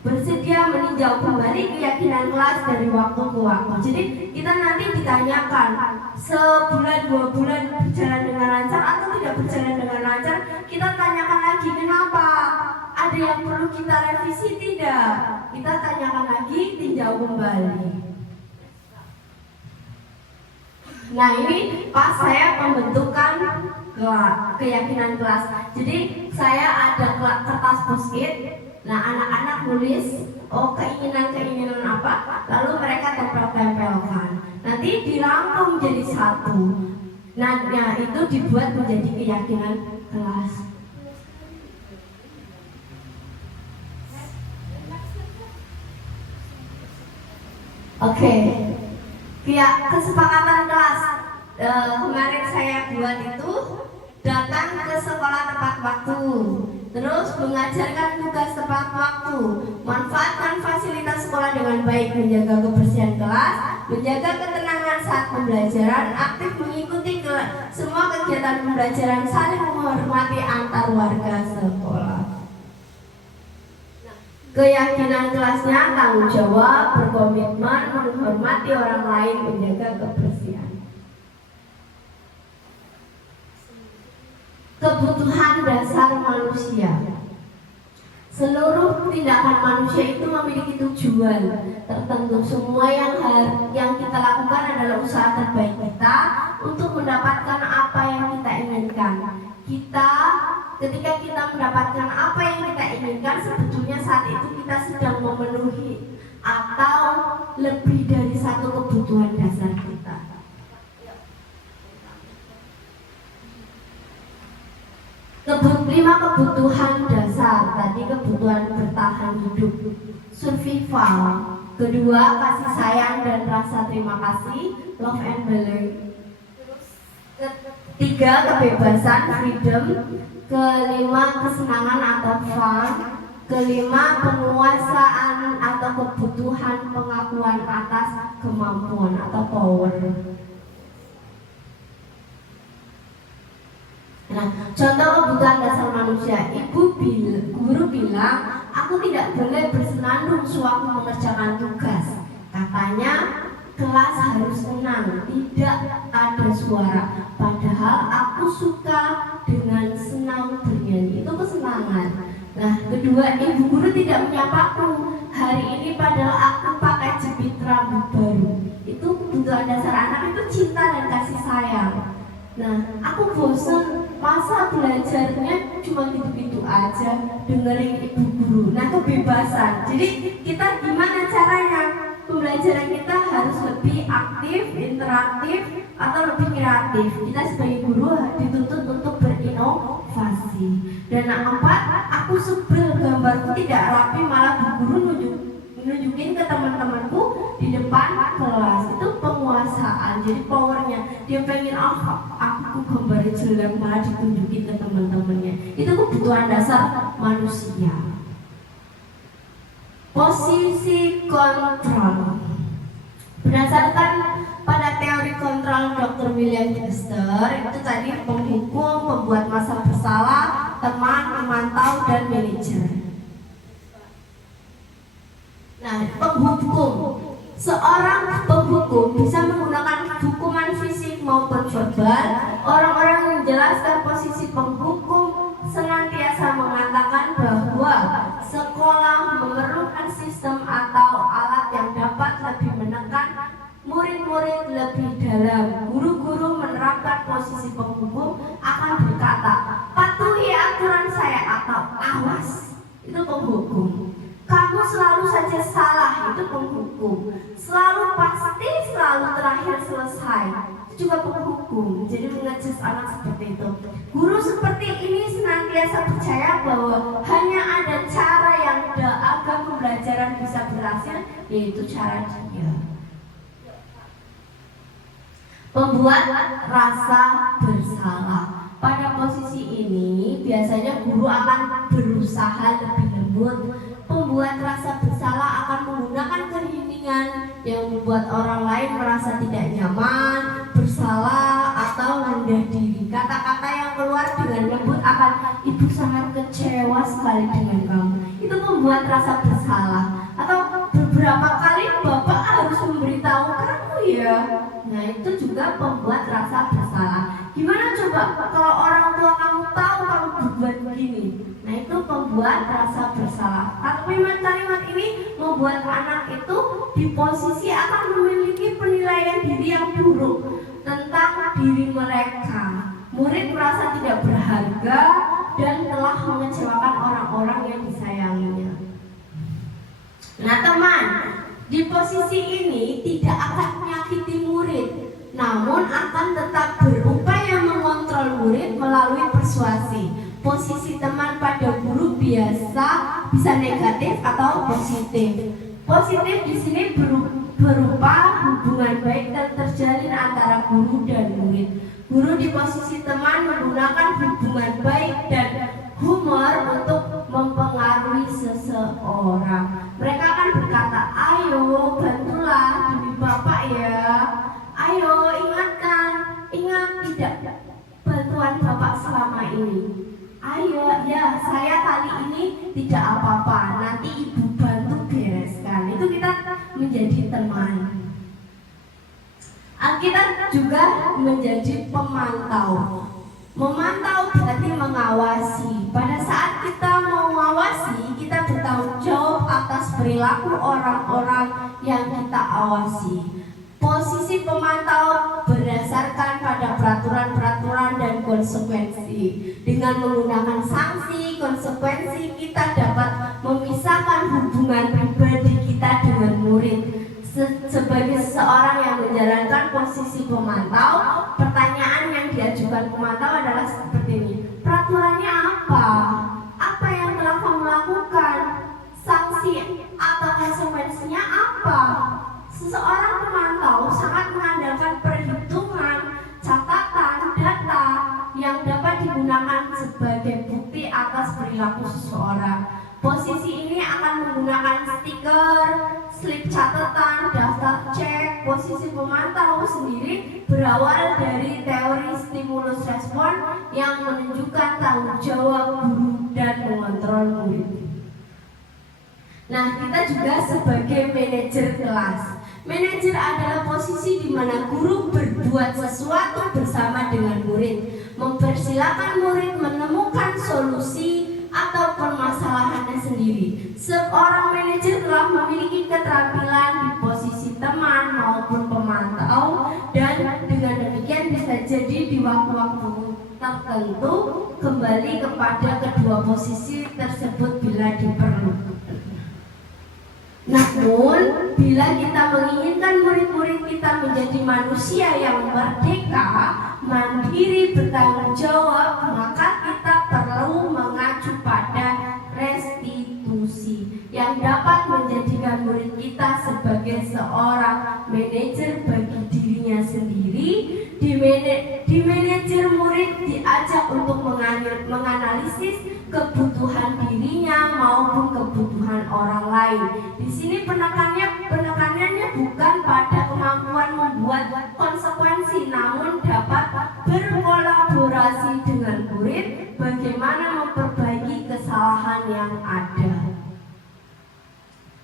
Bersedia meninjau kembali keyakinan kelas dari waktu ke waktu. Jadi kita nanti ditanyakan sebulan 2 bulan berjalan dengan lancar atau tidak berjalan dengan lancar. Kita tanyakan lagi kenapa. Ada yang perlu kita revisi tidak? Kita tanyakan lagi, tinjau kembali. Nah, ini pas saya pembentukan keyakinan kelas. Jadi saya ada kertas post-it. Nah, anak-anak nulis keinginan-keinginan apa, lalu mereka tempel-tempelkan. Nanti dirangkum jadi satu. Nah, itu dibuat menjadi keyakinan kelas. Oke. Kesepakatan kelas kemarin saya buat itu datang ke sekolah tepat waktu, terus mengajarkan tugas tepat waktu, manfaatkan fasilitas sekolah dengan baik, menjaga kebersihan kelas, menjaga ketenangan saat pembelajaran, aktif mengikuti semua kegiatan pembelajaran, saling menghormati antar warga sekolah. Keyakinan kelasnya tanggung jawab, berkomitmen, menghormati orang lain, menjaga kebersihan. Kebutuhan dasar manusia. Seluruh tindakan manusia itu memiliki tujuan tertentu. Semua yang kita lakukan adalah usaha terbaik kita untuk mendapatkan apa yang kita inginkan. Ketika kita mendapatkan apa yang kita inginkan, sebetulnya saat itu kita sedang memenuhi atau lebih dari satu kebutuhan dasar kita. 5 kebutuhan dasar. Tadi kebutuhan bertahan hidup, survival. Kedua, kasih sayang dan rasa terima kasih, love and belonging. Ketiga, kebebasan, freedom. Kelima, kesenangan atau fun. Kelima, penguasaan atau kebutuhan pengakuan atas kemampuan atau power. Nah, contoh kebutuhan dasar manusia. Guru bilang, Aku tidak boleh bersenandung sewaktu mengerjakan tugas. Katanya kelas harus tenang, tidak ada suara. Padahal aku suka dengan senang bernyanyi, itu kesenangan. Nah, kedua, ibu guru tidak menyapaku. Hari ini padahal aku pakai jepit rambut baru. Itu kebutuhan dasar anak itu cinta dan kasih sayang. Nah, aku bosan, masa belajarnya cuma gitu-gitu aja, dengerin ibu guru. Nah, kebebasan. Jadi kita gimana caranya? Pembelajaran kita harus lebih aktif, interaktif, atau lebih kreatif. Kita sebagai guru dituntut untuk berinovasi. Dan yang keempat, aku sebel gambarku tidak rapi, malah bu guru nunjukin ke teman-temanku di depan kelas. Itu penguasaan, jadi powernya. Dia pengen aku gambarnya jelek, malah ditunjukin ke teman-temannya. Itu kebutuhan dasar manusia. Posisi kontrol. Berdasarkan pada teori kontrol Dr. William Webster, itu tadi penghukum, pembuat masa bersalah, teman, pemantau, dan manajer. Nah, penghukum. Seorang penghukum bisa menggunakan hukuman fisik maupun verbal. Orang-orang yang menjelaskan posisi penghukum senantiasa mengatakan bahwa sekolah memerlukan sistem atau alat yang dapat lebih menekan murid-murid lebih dalam. Guru-guru menerapkan posisi penghukum akan berkata, patuhi aturan saya atau awas. Itu penghukum. Kamu selalu saja salah, itu penghukum. Selalu pasti, selalu terakhir selesai, itu juga penghukum. Jadi mengejas anak seperti itu. Guru seperti ini senantiasa percaya bahwa hanya ada cara yang agar pembelajaran bisa berhasil, yaitu cara dia. Pembuat rasa bersalah. Pada posisi ini biasanya guru akan berusaha lebih lembut. Pembuat rasa bersalah akan menggunakan keheningan yang membuat orang lain merasa tidak nyaman, bersalah, atau rendah diri. Kata-kata yang keluar dengan lembut akan, ibu sangat kecewa sekali dengan kamu. Itu membuat rasa bersalah. Atau beberapa kali bapak harus memberitahu kamu ya. Nah, itu juga membuat rasa bersalah. Gimana coba kalau orang tua kamu tahu kamu berbuat begini? Nah, itu membuat rasa bersalah. Kalimat-kalimat ini membuat anak itu di posisi akan memiliki penilaian diri yang buruk tentang diri mereka. Murid merasa tidak berharga dan telah mengecewakan orang-orang yang disayanginya. Nah, teman, di posisi ini tidak akan menyakiti murid, namun akan tetap berupaya mengontrol murid melalui persuasi. Posisi teman pada guru biasa bisa negatif atau positif. Positif di sini berupa hubungan baik dan terjalin antara guru dan murid. Guru di posisi teman menggunakan hubungan baik dan humor untuk mempengaruhi seseorang. Mereka akan berkata, ayo bantulah demi bapak ya. Ayo ingat tidak bantuan bapak selama ini. Ayo ya, saya kali ini tidak apa-apa, nanti ibu bantu bereskan. Itu kita menjadi teman. Kita juga menjadi pemantau. Memantau berarti mengawasi. Pada saat kita mengawasi, kita bertanggung jawab atas perilaku orang-orang yang kita awasi. Posisi pemantau berdasarkan pada peraturan-peraturan dan konsekuensi. Dengan menggunakan sanksi, konsekuensi, kita dapat memisahkan hubungan pribadi kita dengan murid. Sebagai seseorang yang menjalankan posisi pemantau, pertanyaan yang diajukan pemantau adalah seperti ini. Peraturannya apa? Apa yang telah kamu lakukan? Sanksi atau konsekuensinya apa? Seseorang pemantau sangat mengandalkan perhitungan, catatan, data yang dapat digunakan sebagai bukti atas perilaku seseorang. Posisi ini akan menggunakan stiker, slip catatan, daftar cek. Posisi pemantau sendiri berawal dari teori stimulus respon yang menunjukkan tanggung jawab guru dan mengontrol murid. Nah, kita juga sebagai manajer kelas. Manajer adalah posisi di mana guru berbuat sesuatu bersama dengan murid, mempersilahkan murid menemukan solusi atau permasalahannya sendiri. Seorang manajer telah memiliki keterampilan di posisi teman maupun pemantau, dan dengan demikian bisa jadi di waktu-waktu tertentu kembali kepada kedua posisi tersebut bila diperlukan. Namun, bila kita menginginkan murid-murid kita menjadi manusia yang merdeka, mandiri, bertanggung jawab, maka kita perlu mengacu pada restitusi yang dapat menjadikan murid kita sebagai seorang manajer bagi dirinya sendiri. Di manajer murid diajak untuk menganalisis kebutuhan dirinya maupun kebutuhan orang lain. Di sini penekanannya bukan pada kemampuan membuat konsekuensi, namun dapat berkolaborasi dengan murid bagaimana memperbaiki kesalahan yang ada.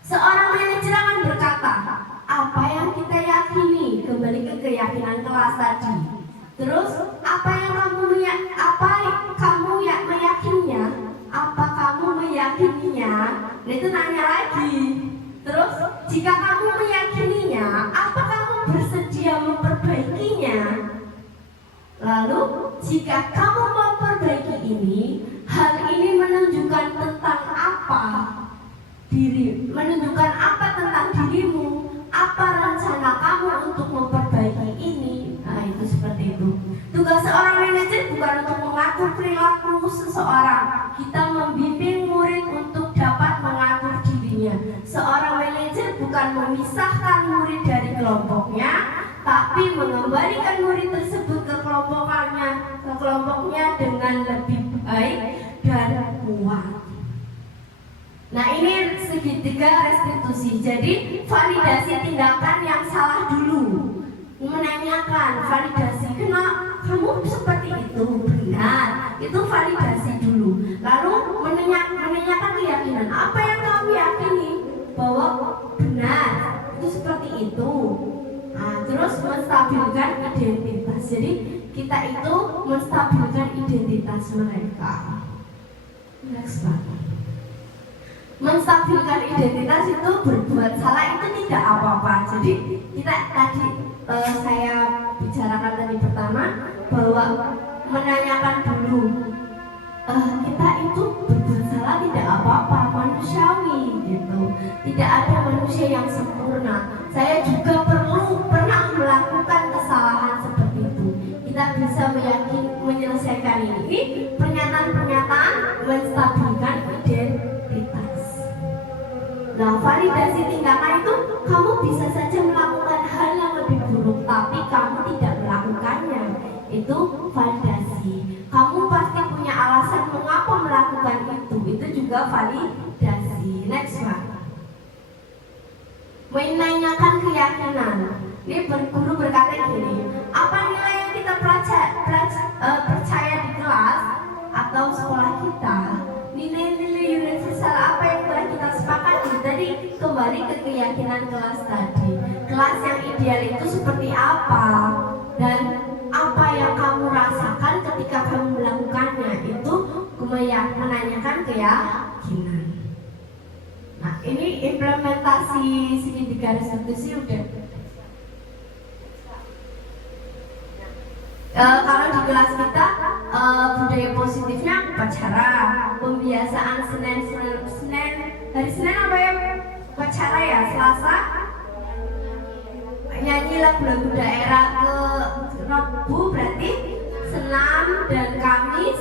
Seorang manajer akan berkata, apa yang kita yakini, kembali ke keyakinan kelas tadi. Terus apa yang kamu meyakininya? Apa kamu meyakininya? Nah, itu nanya lagi. Terus jika kamu meyakininya, apa kamu bersedia memperbaikinya? Lalu jika kamu memperbaiki ini, hal ini menunjukkan tentang apa? Menunjukkan apa tentang dirimu? Apa rencana kamu untuk memperbaiki ini? Nah, itu seperti itu. Tugas seorang manajer bukan untuk mengatur perilaku seseorang. Kita membimbing murid untuk dapat mengatur dirinya. Seorang manajer bukan memisahkan murid dari kelompoknya, tapi mengembalikan murid tersebut ke kelompoknya dengan lebih baik dan kuat. Nah, ini segitiga restitusi. Jadi validasi tindakan yang salah dulu, menanyakan validasi, kenapa kamu seperti itu, benar, itu validasi dulu. Lalu menanyakan keyakinan, apa yang kamu yakini bahwa benar, itu seperti itu. Nah, terus menstabilkan identitas. Jadi kita itu menstabilkan identitas mereka. Next slide. Menstabilkan identitas itu berbuat salah itu tidak apa-apa. Jadi kita tadi saya bicarakan tadi pertama bahwa menanyakan dulu, kita itu berbuat salah tidak apa-apa, manusiawi gitu. Tidak ada manusia yang sempurna. Saya juga pernah melakukan kesalahan seperti itu. Kita bisa menyelesaikan ini. Ini pernyataan-pernyataan menstabilkan identitas. Nah, validasi tindakan itu kamu bisa saja melakukan hal yang lebih buruk, tapi kamu tidak melakukannya. Itu validasi. Kamu pasti punya alasan mengapa melakukan itu. Itu juga validasi. Next one. Menanyakan keyakinan. Ini guru berkata gini, apa nilai yang kita percaya di kelas atau sekolah kita? Nilai-nilai universal apa yang telah kita sepakati? Tadi kembali ke keyakinan kelas tadi. Kelas yang ideal itu seperti apa? Dan apa yang kamu rasakan ketika kamu melakukannya? Itu menanyakan keyakinan. Nah, ini implementasi segitiga restitusi udah. Kalau di kelas kita budaya positifnya upacara, pembiasaan Senin hari Senin apa ya? Upacara ya, Selasa nyanyi lagu-lagu daerah, ke Rabu berarti senam, dan Kamis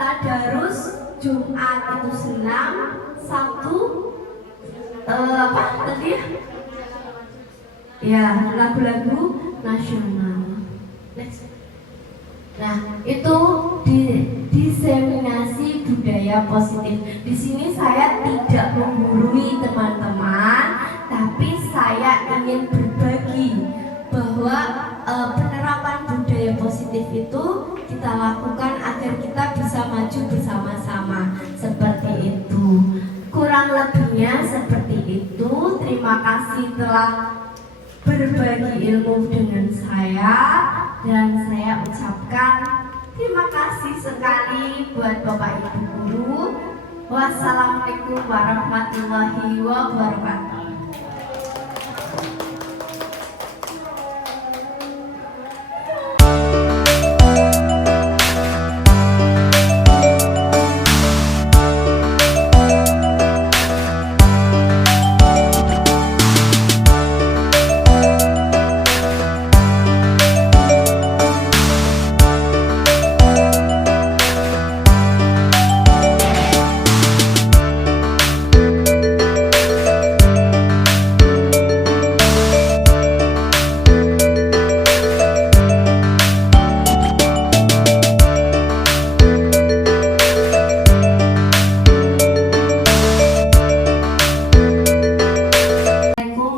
tadarus, Jumat itu senam, Sabtu apa tadi ya, lagu-lagu nasional. Nah, itu diseminasi budaya positif. Di sini saya tidak menggurui teman-teman, tapi saya ingin berbagi bahwa penerapan budaya positif itu kita lakukan agar kita bisa maju bersama-sama. Seperti itu. Kurang lebihnya Sebenarnya seperti itu. Terima kasih telah berbagi ilmu dengan saya, dan saya ucapkan terima kasih sekali buat Bapak Ibu guru. Wassalamualaikum warahmatullahi wabarakatuh.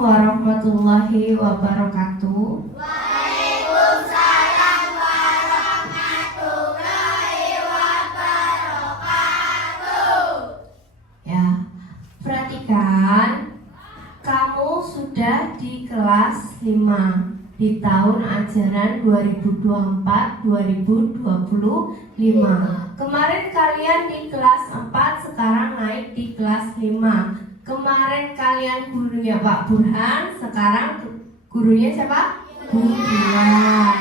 Warahmatullahi wabarakatuh. Waalaikumsalam warahmatullahi wabarakatuh. Ya, perhatikan, kamu sudah di kelas 5 di tahun ajaran 2024-2025. Kemarin kalian di kelas 4, sekarang naik di kelas 5. Kemarin kalian gurunya Pak Burhan, sekarang gurunya siapa? Budian.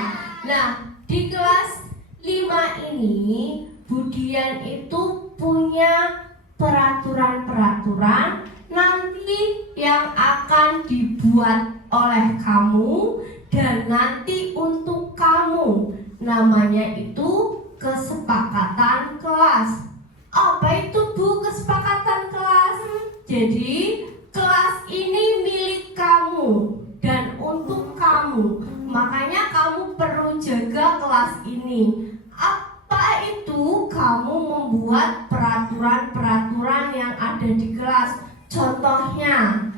Nah, di kelas 5 ini Budian itu punya peraturan-peraturan nanti yang akan dibuat oleh kamu dan nanti untuk kamu. Namanya itu kesepakatan kelas. Apa itu Bu kesepakatan kelas? Jadi kelas ini milik kamu dan untuk kamu. Makanya kamu perlu jaga kelas ini. Apa itu? Kamu membuat peraturan-peraturan yang ada di kelas. Contohnya,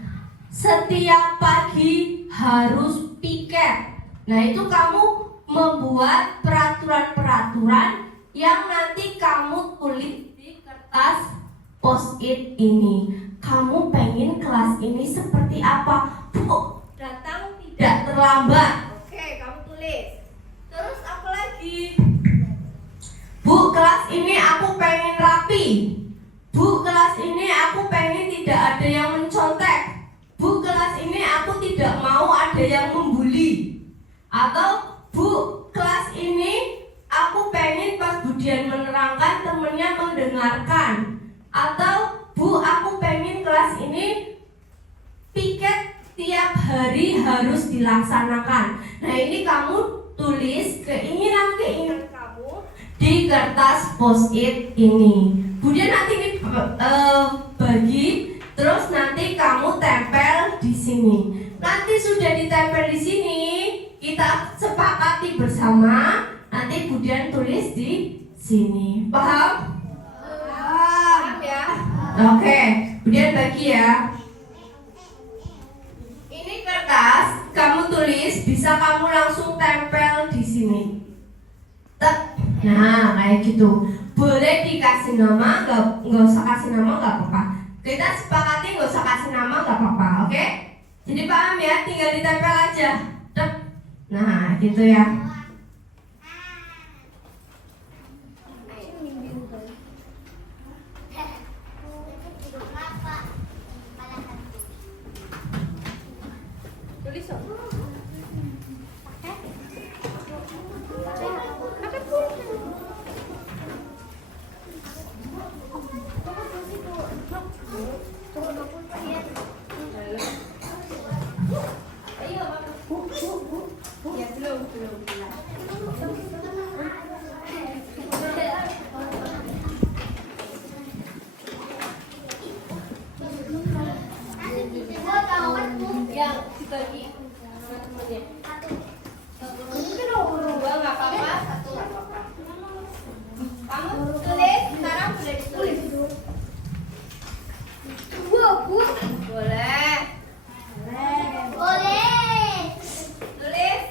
setiap pagi harus piket. Nah, itu kamu membuat peraturan-peraturan yang nanti kamu tulis di kertas post-it ini. Kamu pengen kelas ini seperti apa? Bu, datang tidak terlambat. Oke, kamu tulis. Terus apa lagi? Bu, kelas ini aku pengen rapi. Bu, kelas ini aku pengen tidak ada yang mencontek. Bu, kelas ini aku tidak mau ada yang membuli. Atau, Bu, kelas ini aku pengen pas Budian menerangkan temennya mendengarkan. Atau, Bu, aku pengen kelas ini piket tiap hari harus dilaksanakan. Nah, ini kamu tulis keinginan-keinginan kamu di kertas post-it ini. Kemudian nanti ini bagi, terus nanti kamu tempel di sini. Nanti sudah ditempel di sini, kita sepakati bersama. Nanti kemudian tulis di sini. Paham? Paham ya? Oke, kemudian bagi ya. Ini kertas, kamu tulis, bisa kamu langsung tempel di sini. Nah, kayak gitu. Boleh dikasih nama, nggak usah kasih nama, nggak apa-apa. Kita sepakati nggak usah kasih nama, nggak apa-apa, oke? Jadi paham ya, tinggal ditempel aja. Nah, gitu ya. Yang dibagi sama temennya. Mungkin dua nggak apa-apa, satu nggak apa-apa. Kamu tulis, sekarang boleh ditulis. Dua, Bu. Boleh. Boleh. Tulis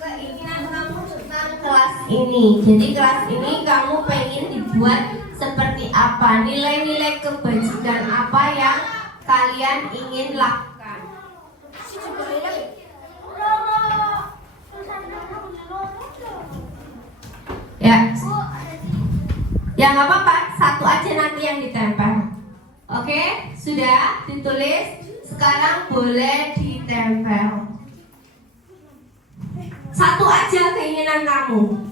keinginan kamu tentang kelas ini. Jadi kelas ini kamu pengen dibuat seperti apa? Nilai-nilai kebajikan apa yang kalian ingin lakukan? Ya, ya nggak apa-apa, satu aja nanti yang ditempel. Oke, sudah ditulis. Sekarang boleh ditempel. Satu aja keinginan kamu.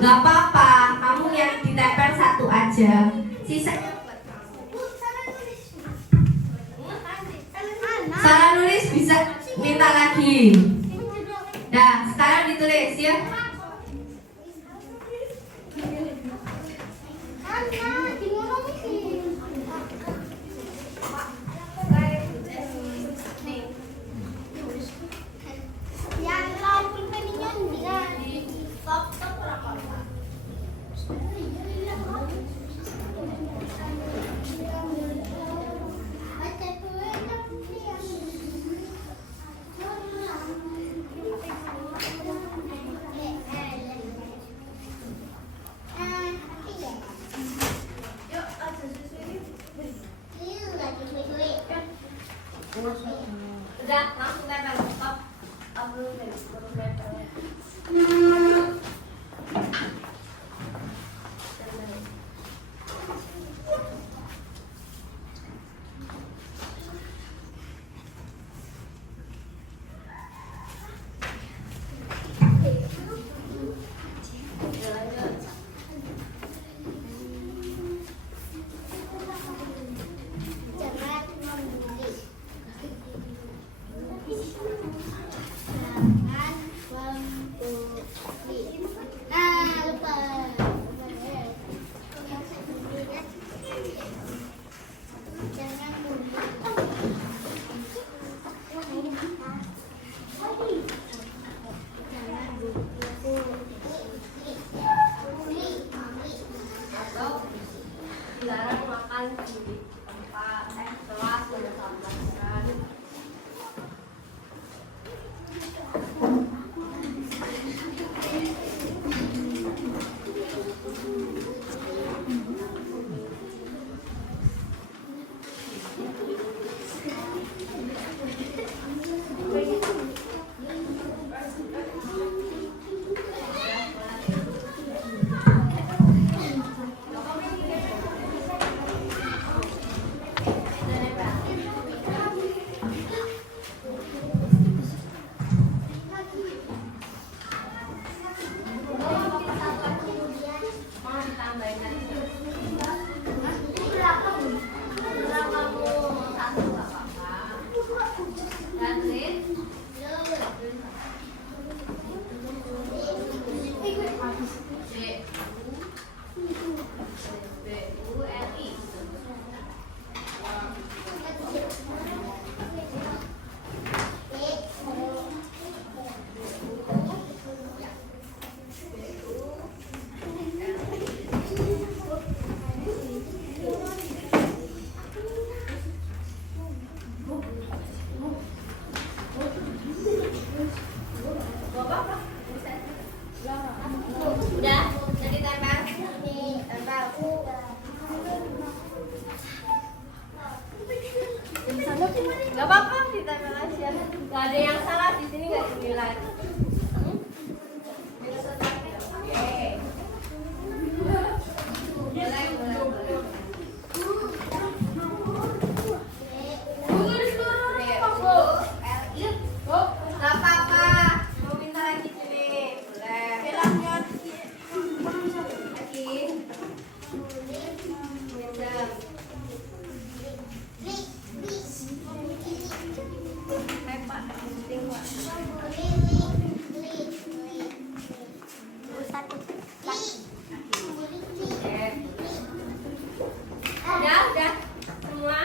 Gak apa-apa, kamu yang ditempel satu aja. Sisanya buat kamu. Salah nulis bisa minta lagi. Nah, sekarang ditulis ya. Udah, langsung tempel. Stop. Dilarang makan di tempat kelas dan tambahkan. Gak apa-apa, ditempel aja. Gak ada yang salah di sini, gak dinilai. Udah semua.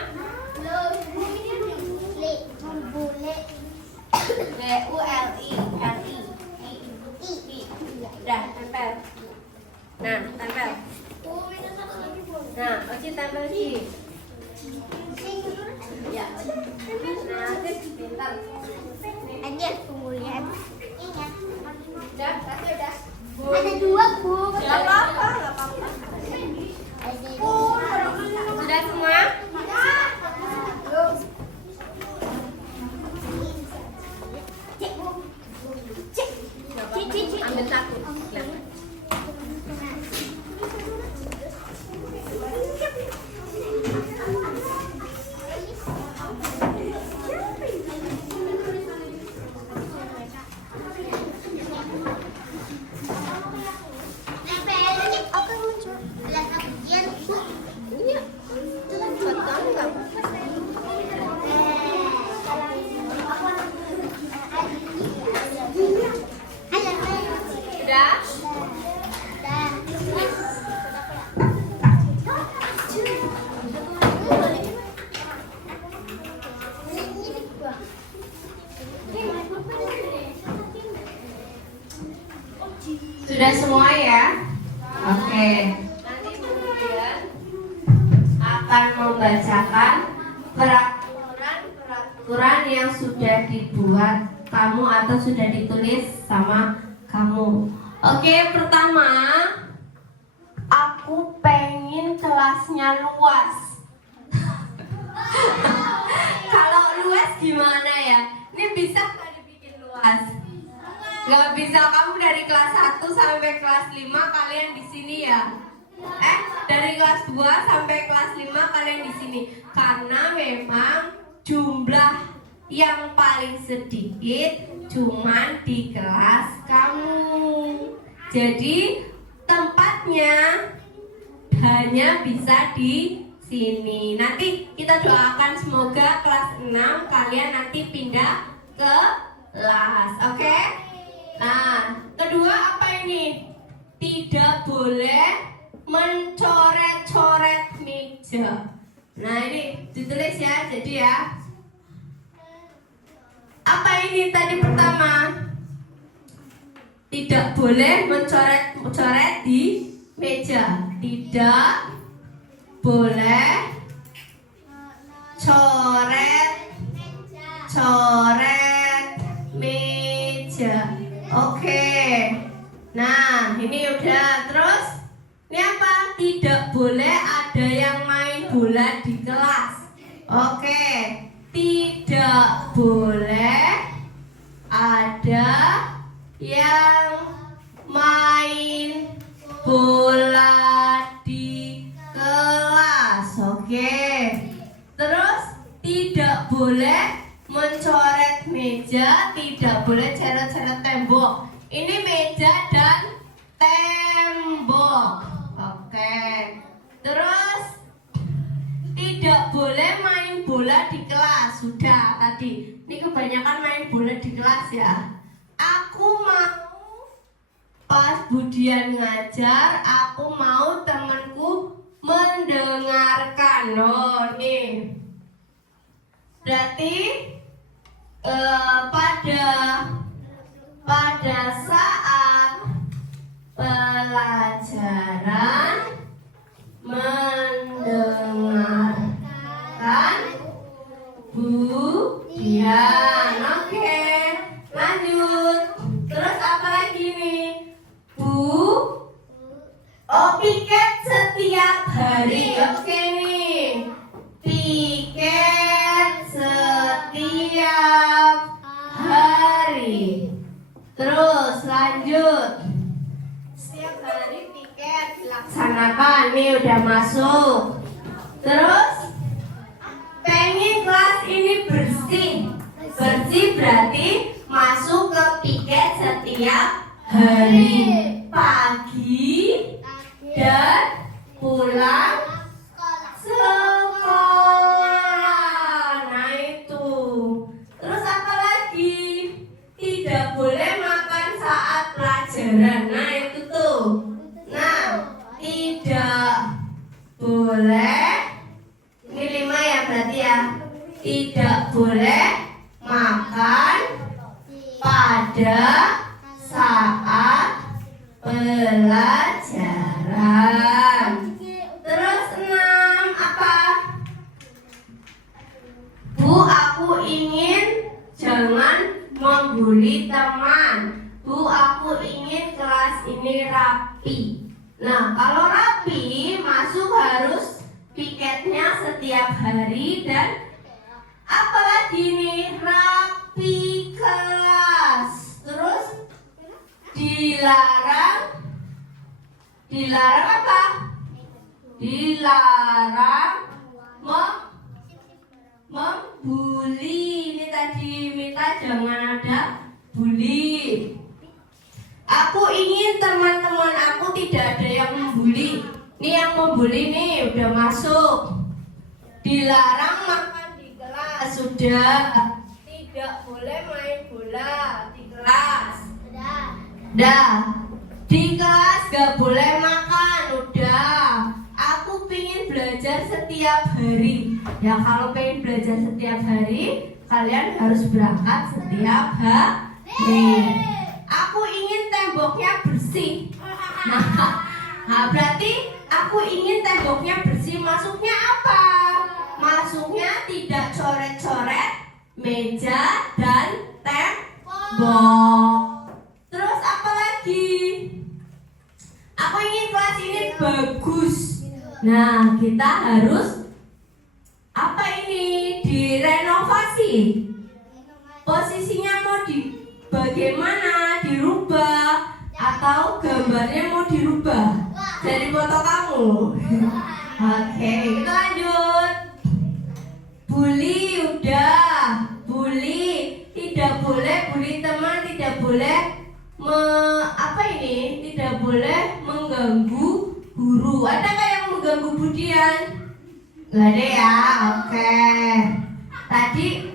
Udah tempel. Nah, tempel. Nah, Oci tempel sih. Ya, nah, pintar. Aja kemuliaan. Ingat. Udah, satu udah. Ada dua, Bu. Gak apa-apa, gak apa-apa. Ada dua. Sudah semua? Sudah semua ya? Oke. Nanti kemudian akan membacakan peraturan yang sudah dibuat kamu atau sudah ditulis sama kamu. Oke, pertama, aku pengen kelasnya luas. Kalau luas gimana ya? Ini bisa nggak dibikin luas? Nggak bisa. Kamu dari kelas 1 sampai kelas 5 kalian di sini ya? Dari kelas 2 sampai kelas 5 kalian di sini. Karena memang jumlah yang paling sedikit cuman di kelas kamu. Jadi tempatnya hanya bisa di sini. Nanti kita doakan semoga kelas 6 kalian nanti pindah ke kelas. Oke? Nah, kedua apa ini? Tidak boleh mencoret-coret meja. Nah, ini ditulis ya. Jadi ya. Apa ini tadi pertama? Tidak boleh mencoret-coret di meja. Tidak boleh coret meja. Oke. Nah, ini udah. Terus ini apa? Tidak boleh ada yang main bola di kelas. Oke. Tidak boleh ada yang main bola di kelas. Oke. Terus tidak boleh mencoret meja, tidak boleh coret-coret tembok. Ini meja dan tembok. Oke. Terus tidak boleh main bola di kelas. Sudah tadi. Ini kebanyakan main bola di kelas ya. Aku mau pas Budian ngajar, aku mau temanku mendengarkan. Oh, nih. Berarti pada saat pelajaran mendengarkan Budian. Oke, lanjut. Terus apa lagi nih? Piket setiap hari. Oke nih. Piket setiap hari. Terus lanjut. Setiap hari piket dilaksanakan. Nih udah masuk. Terus pengen kelas ini bersih. Bersih berarti masuk ke piket setiap hari. Pagi dan pulang sekolah. Nah itu. Terus apa lagi? Tidak boleh makan saat pelajaran. Nah itu tuh. Nah, tidak boleh. Ini 5 ya berarti ya. Tidak boleh makan pada saat pelajaran. Terus 6 apa? Bu, aku ingin jangan membuli teman. Bu, aku ingin kelas ini rapi. Nah, kalau rapi masuk harus piketnya setiap hari dan apalagi nih rapi kelas. Terus dilarang apa? Dilarang membuli. Ini tadi minta jangan ada bully. Aku ingin teman-teman aku tidak ada yang membuli. Ini yang membuli nih udah masuk. Dilarang makan di kelas. Sudah. Tidak boleh main bola di kelas. Dah. Di kelas gak boleh makan. Udah. Aku pengen belajar setiap hari. Ya kalau pengen belajar setiap hari, kalian harus berangkat setiap hari. Aku ingin temboknya bersih. bersih. Nah, berarti aku ingin temboknya bersih. Masuknya apa? Masuknya tidak coret-coret meja dan tembok. Terus apa lagi? Aku ingin kelas ini bagus. Nah, kita harus apa ini? Direnovasi. Posisinya mau bagaimana? Dirubah atau gambarnya mau dirubah dari foto kamu? Oke, kita lanjut. Bully udah. Bully tidak boleh bully teman, tidak boleh tidak boleh mengganggu guru. Ada nggak yang mengganggu Budian? Nggak ada ya. Oke. Tadi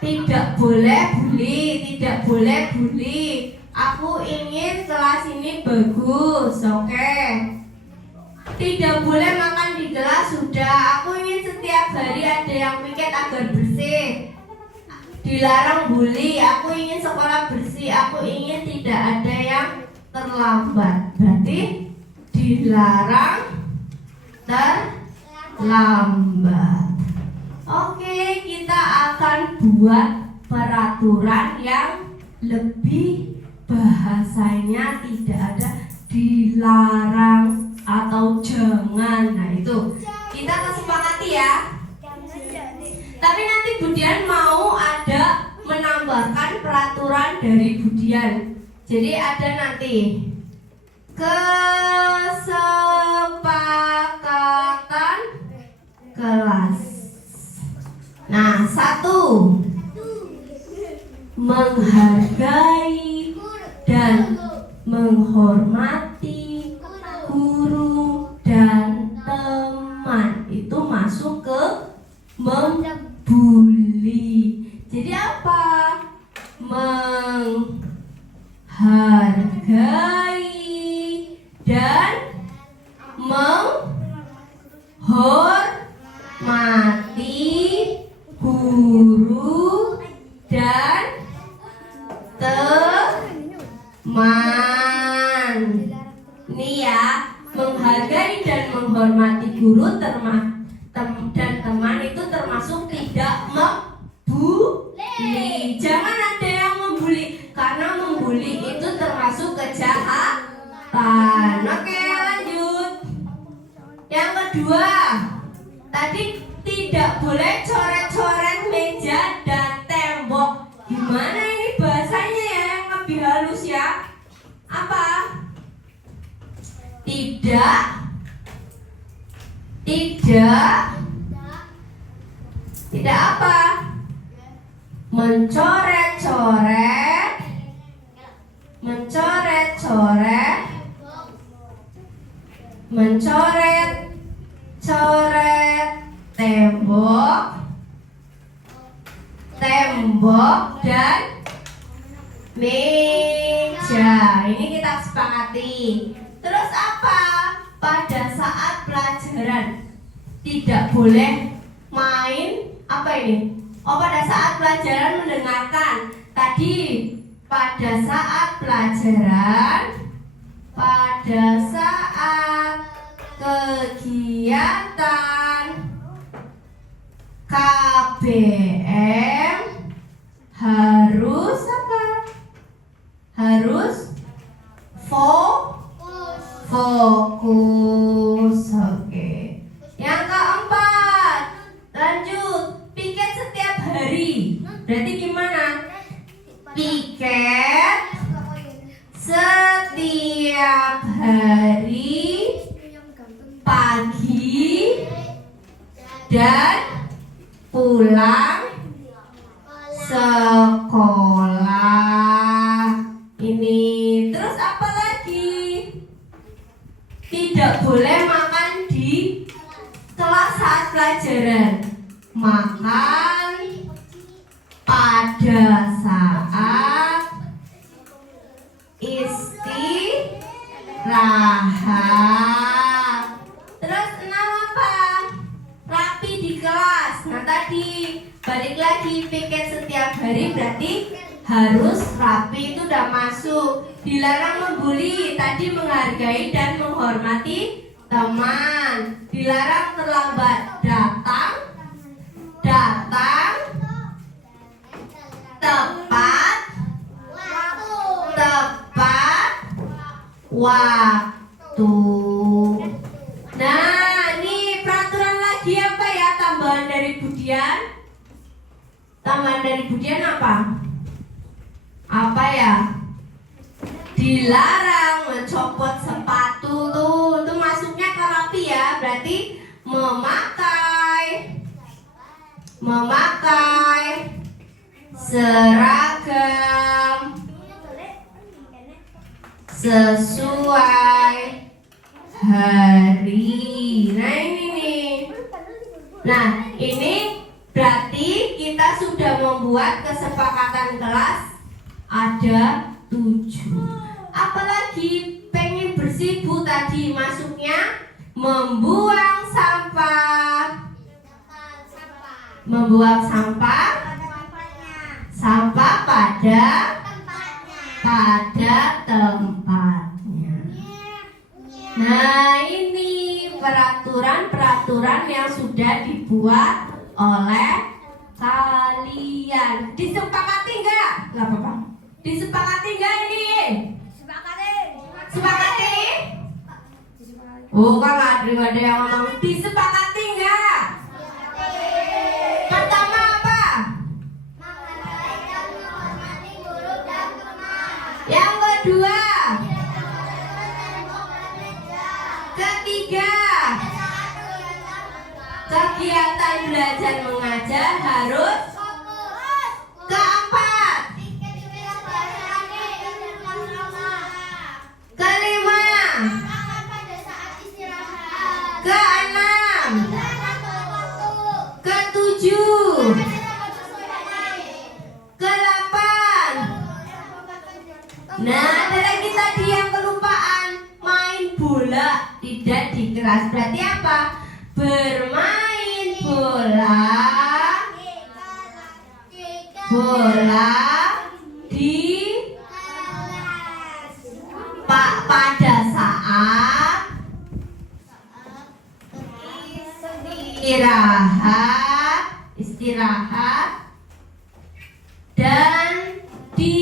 tidak boleh bully, tidak boleh bully. Aku ingin kelas ini bagus, oke. Tidak boleh makan di kelas, sudah. Aku ingin setiap hari ada yang piket agar bersih. Dilarang bully, aku ingin sekolah bersih. Aku ingin tidak ada yang terlambat. Berarti dilarang terlambat. Oke, kita akan buat peraturan yang lebih bahasanya tidak ada dilarang atau jangan. Nah itu kita kesepakati ya. Tapi nanti Budian mau ada menambahkan peraturan dari Budian. Jadi ada nanti kesepakatan kelas. Nah, 1, menghargai dan menghormati guru dan teman. Itu masuk ke membuli. Jadi apa? Menghargai dan menghormati guru dan teman. Ini ya, menghargai dan menghormati guru dan teman itu termasuk tidak membuli. Jangan ada yang membuli, karena membuli itu termasuk kejahatan. Oke, lanjut. Yang kedua, tadi tidak boleh coret-coret meja dan tembok. Gimana ini bahasanya ya yang lebih halus ya? Apa? Tidak apa? Mencoret-coret tembok dan meja. Ini kita sepakati. Terus apa? Pada saat pelajaran tidak boleh main. Apa ini? Oh, pada saat pelajaran mendengarkan. Tadi pada saat pelajaran, pada saat kegiatan KBM harus apa? Harus fokus. Oke. Yang keempat, lanjut. Piket setiap hari. Berarti gimana? Piket setiap hari pagi dan pulang sekolah. Ini terus apa lagi? Tidak boleh makan di kelas saat pelajaran. Makan pada saat istirahat. Terus 6 apa? Rapi di kelas. Nah tadi balik lagi, piket setiap hari berarti harus rapi, itu udah masuk. Dilarang membuli, tadi menghargai dan menghormati teman. Dilarang terlambat datang, tepat, waktu. Nah, ini peraturan lagi apa ya, tambahan dari Budian? Tambahan dari Budian apa? Apa ya? Dilarang mencopot sepatu tuh. Itu masuknya ke rapi ya, berarti memakai seragam sesuai hari. Nah ini nih. Nah ini berarti kita sudah membuat kesepakatan kelas ada 7. Apalagi pengen bersih Bu tadi masuknya membuang sampah pada tempatnya. Nah ini peraturan-peraturan yang sudah dibuat oleh kalian. Disepakati enggak? Enggak apa-apa. Disepakati enggak ini? Sepakati? Oh kan ada yang ngomong disepakati enggak? Pertama apa? Yang kedua? Ketiga? Kegiatan belajar mengajar harus. Keempat? Kelima? Keenam? Ketujuh? Kedelapan? Nah, ada lagi tadi yang kelupaan, main bola tidak di kelas. Berarti apa? Bermain bola di pada saat istirahat dan di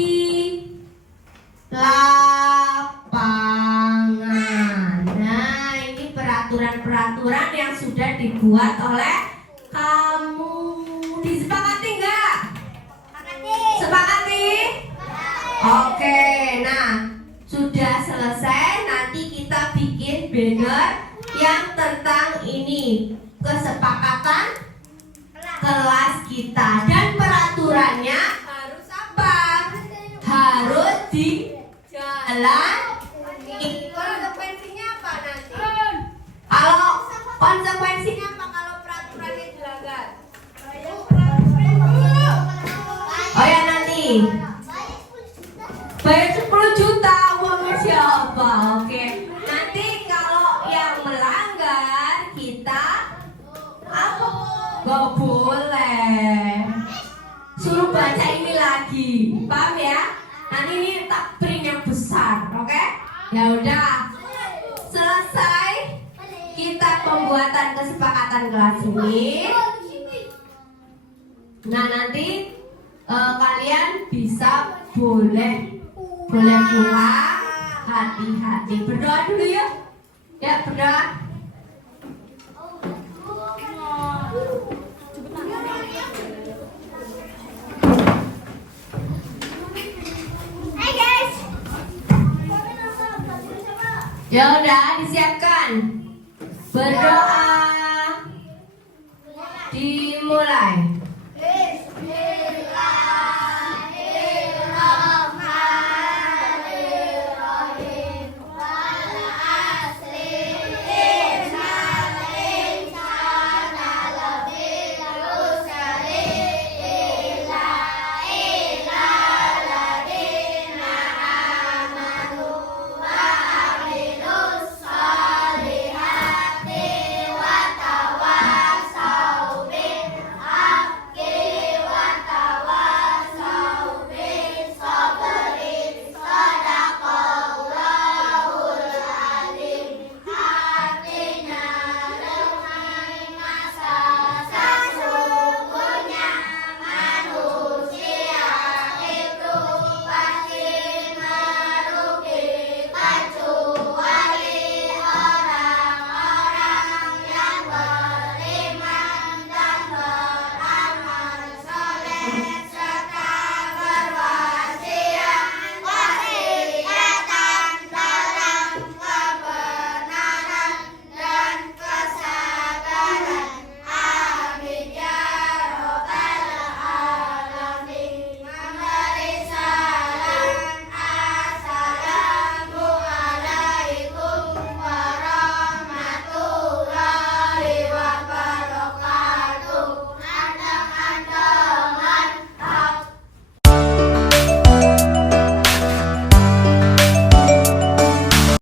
lapangan. Nah, ini peraturan-peraturan yang sudah dibuat oleh kamu. Disepakati enggak? Sepakati? Oke, nah sudah selesai. Nanti kita bikin banner yang tentang ini, kesepakatan kelas kita, dan peraturannya harus apa? Harus dijalan. Konsekuensinya apa nanti? Kalau konsekuensinya apa kalau peraturannya dilanggar? Oh ya nanti bayar 10 juta uangnya siapa? Oke. Nanti kalau yang melanggar kita apa? Gak boleh. Suruh baca ini lagi. Paham ya? Nanti ini tak print yang besar, oke? Ya udah. Selesai kita pembuatan kesepakatan kelas ini. Nah, nanti kalian bisa boleh pulang. Hati-hati. Berdoa dulu ya. Ya, berdoa. Ya udah, disiapkan. Berdoa dimulai.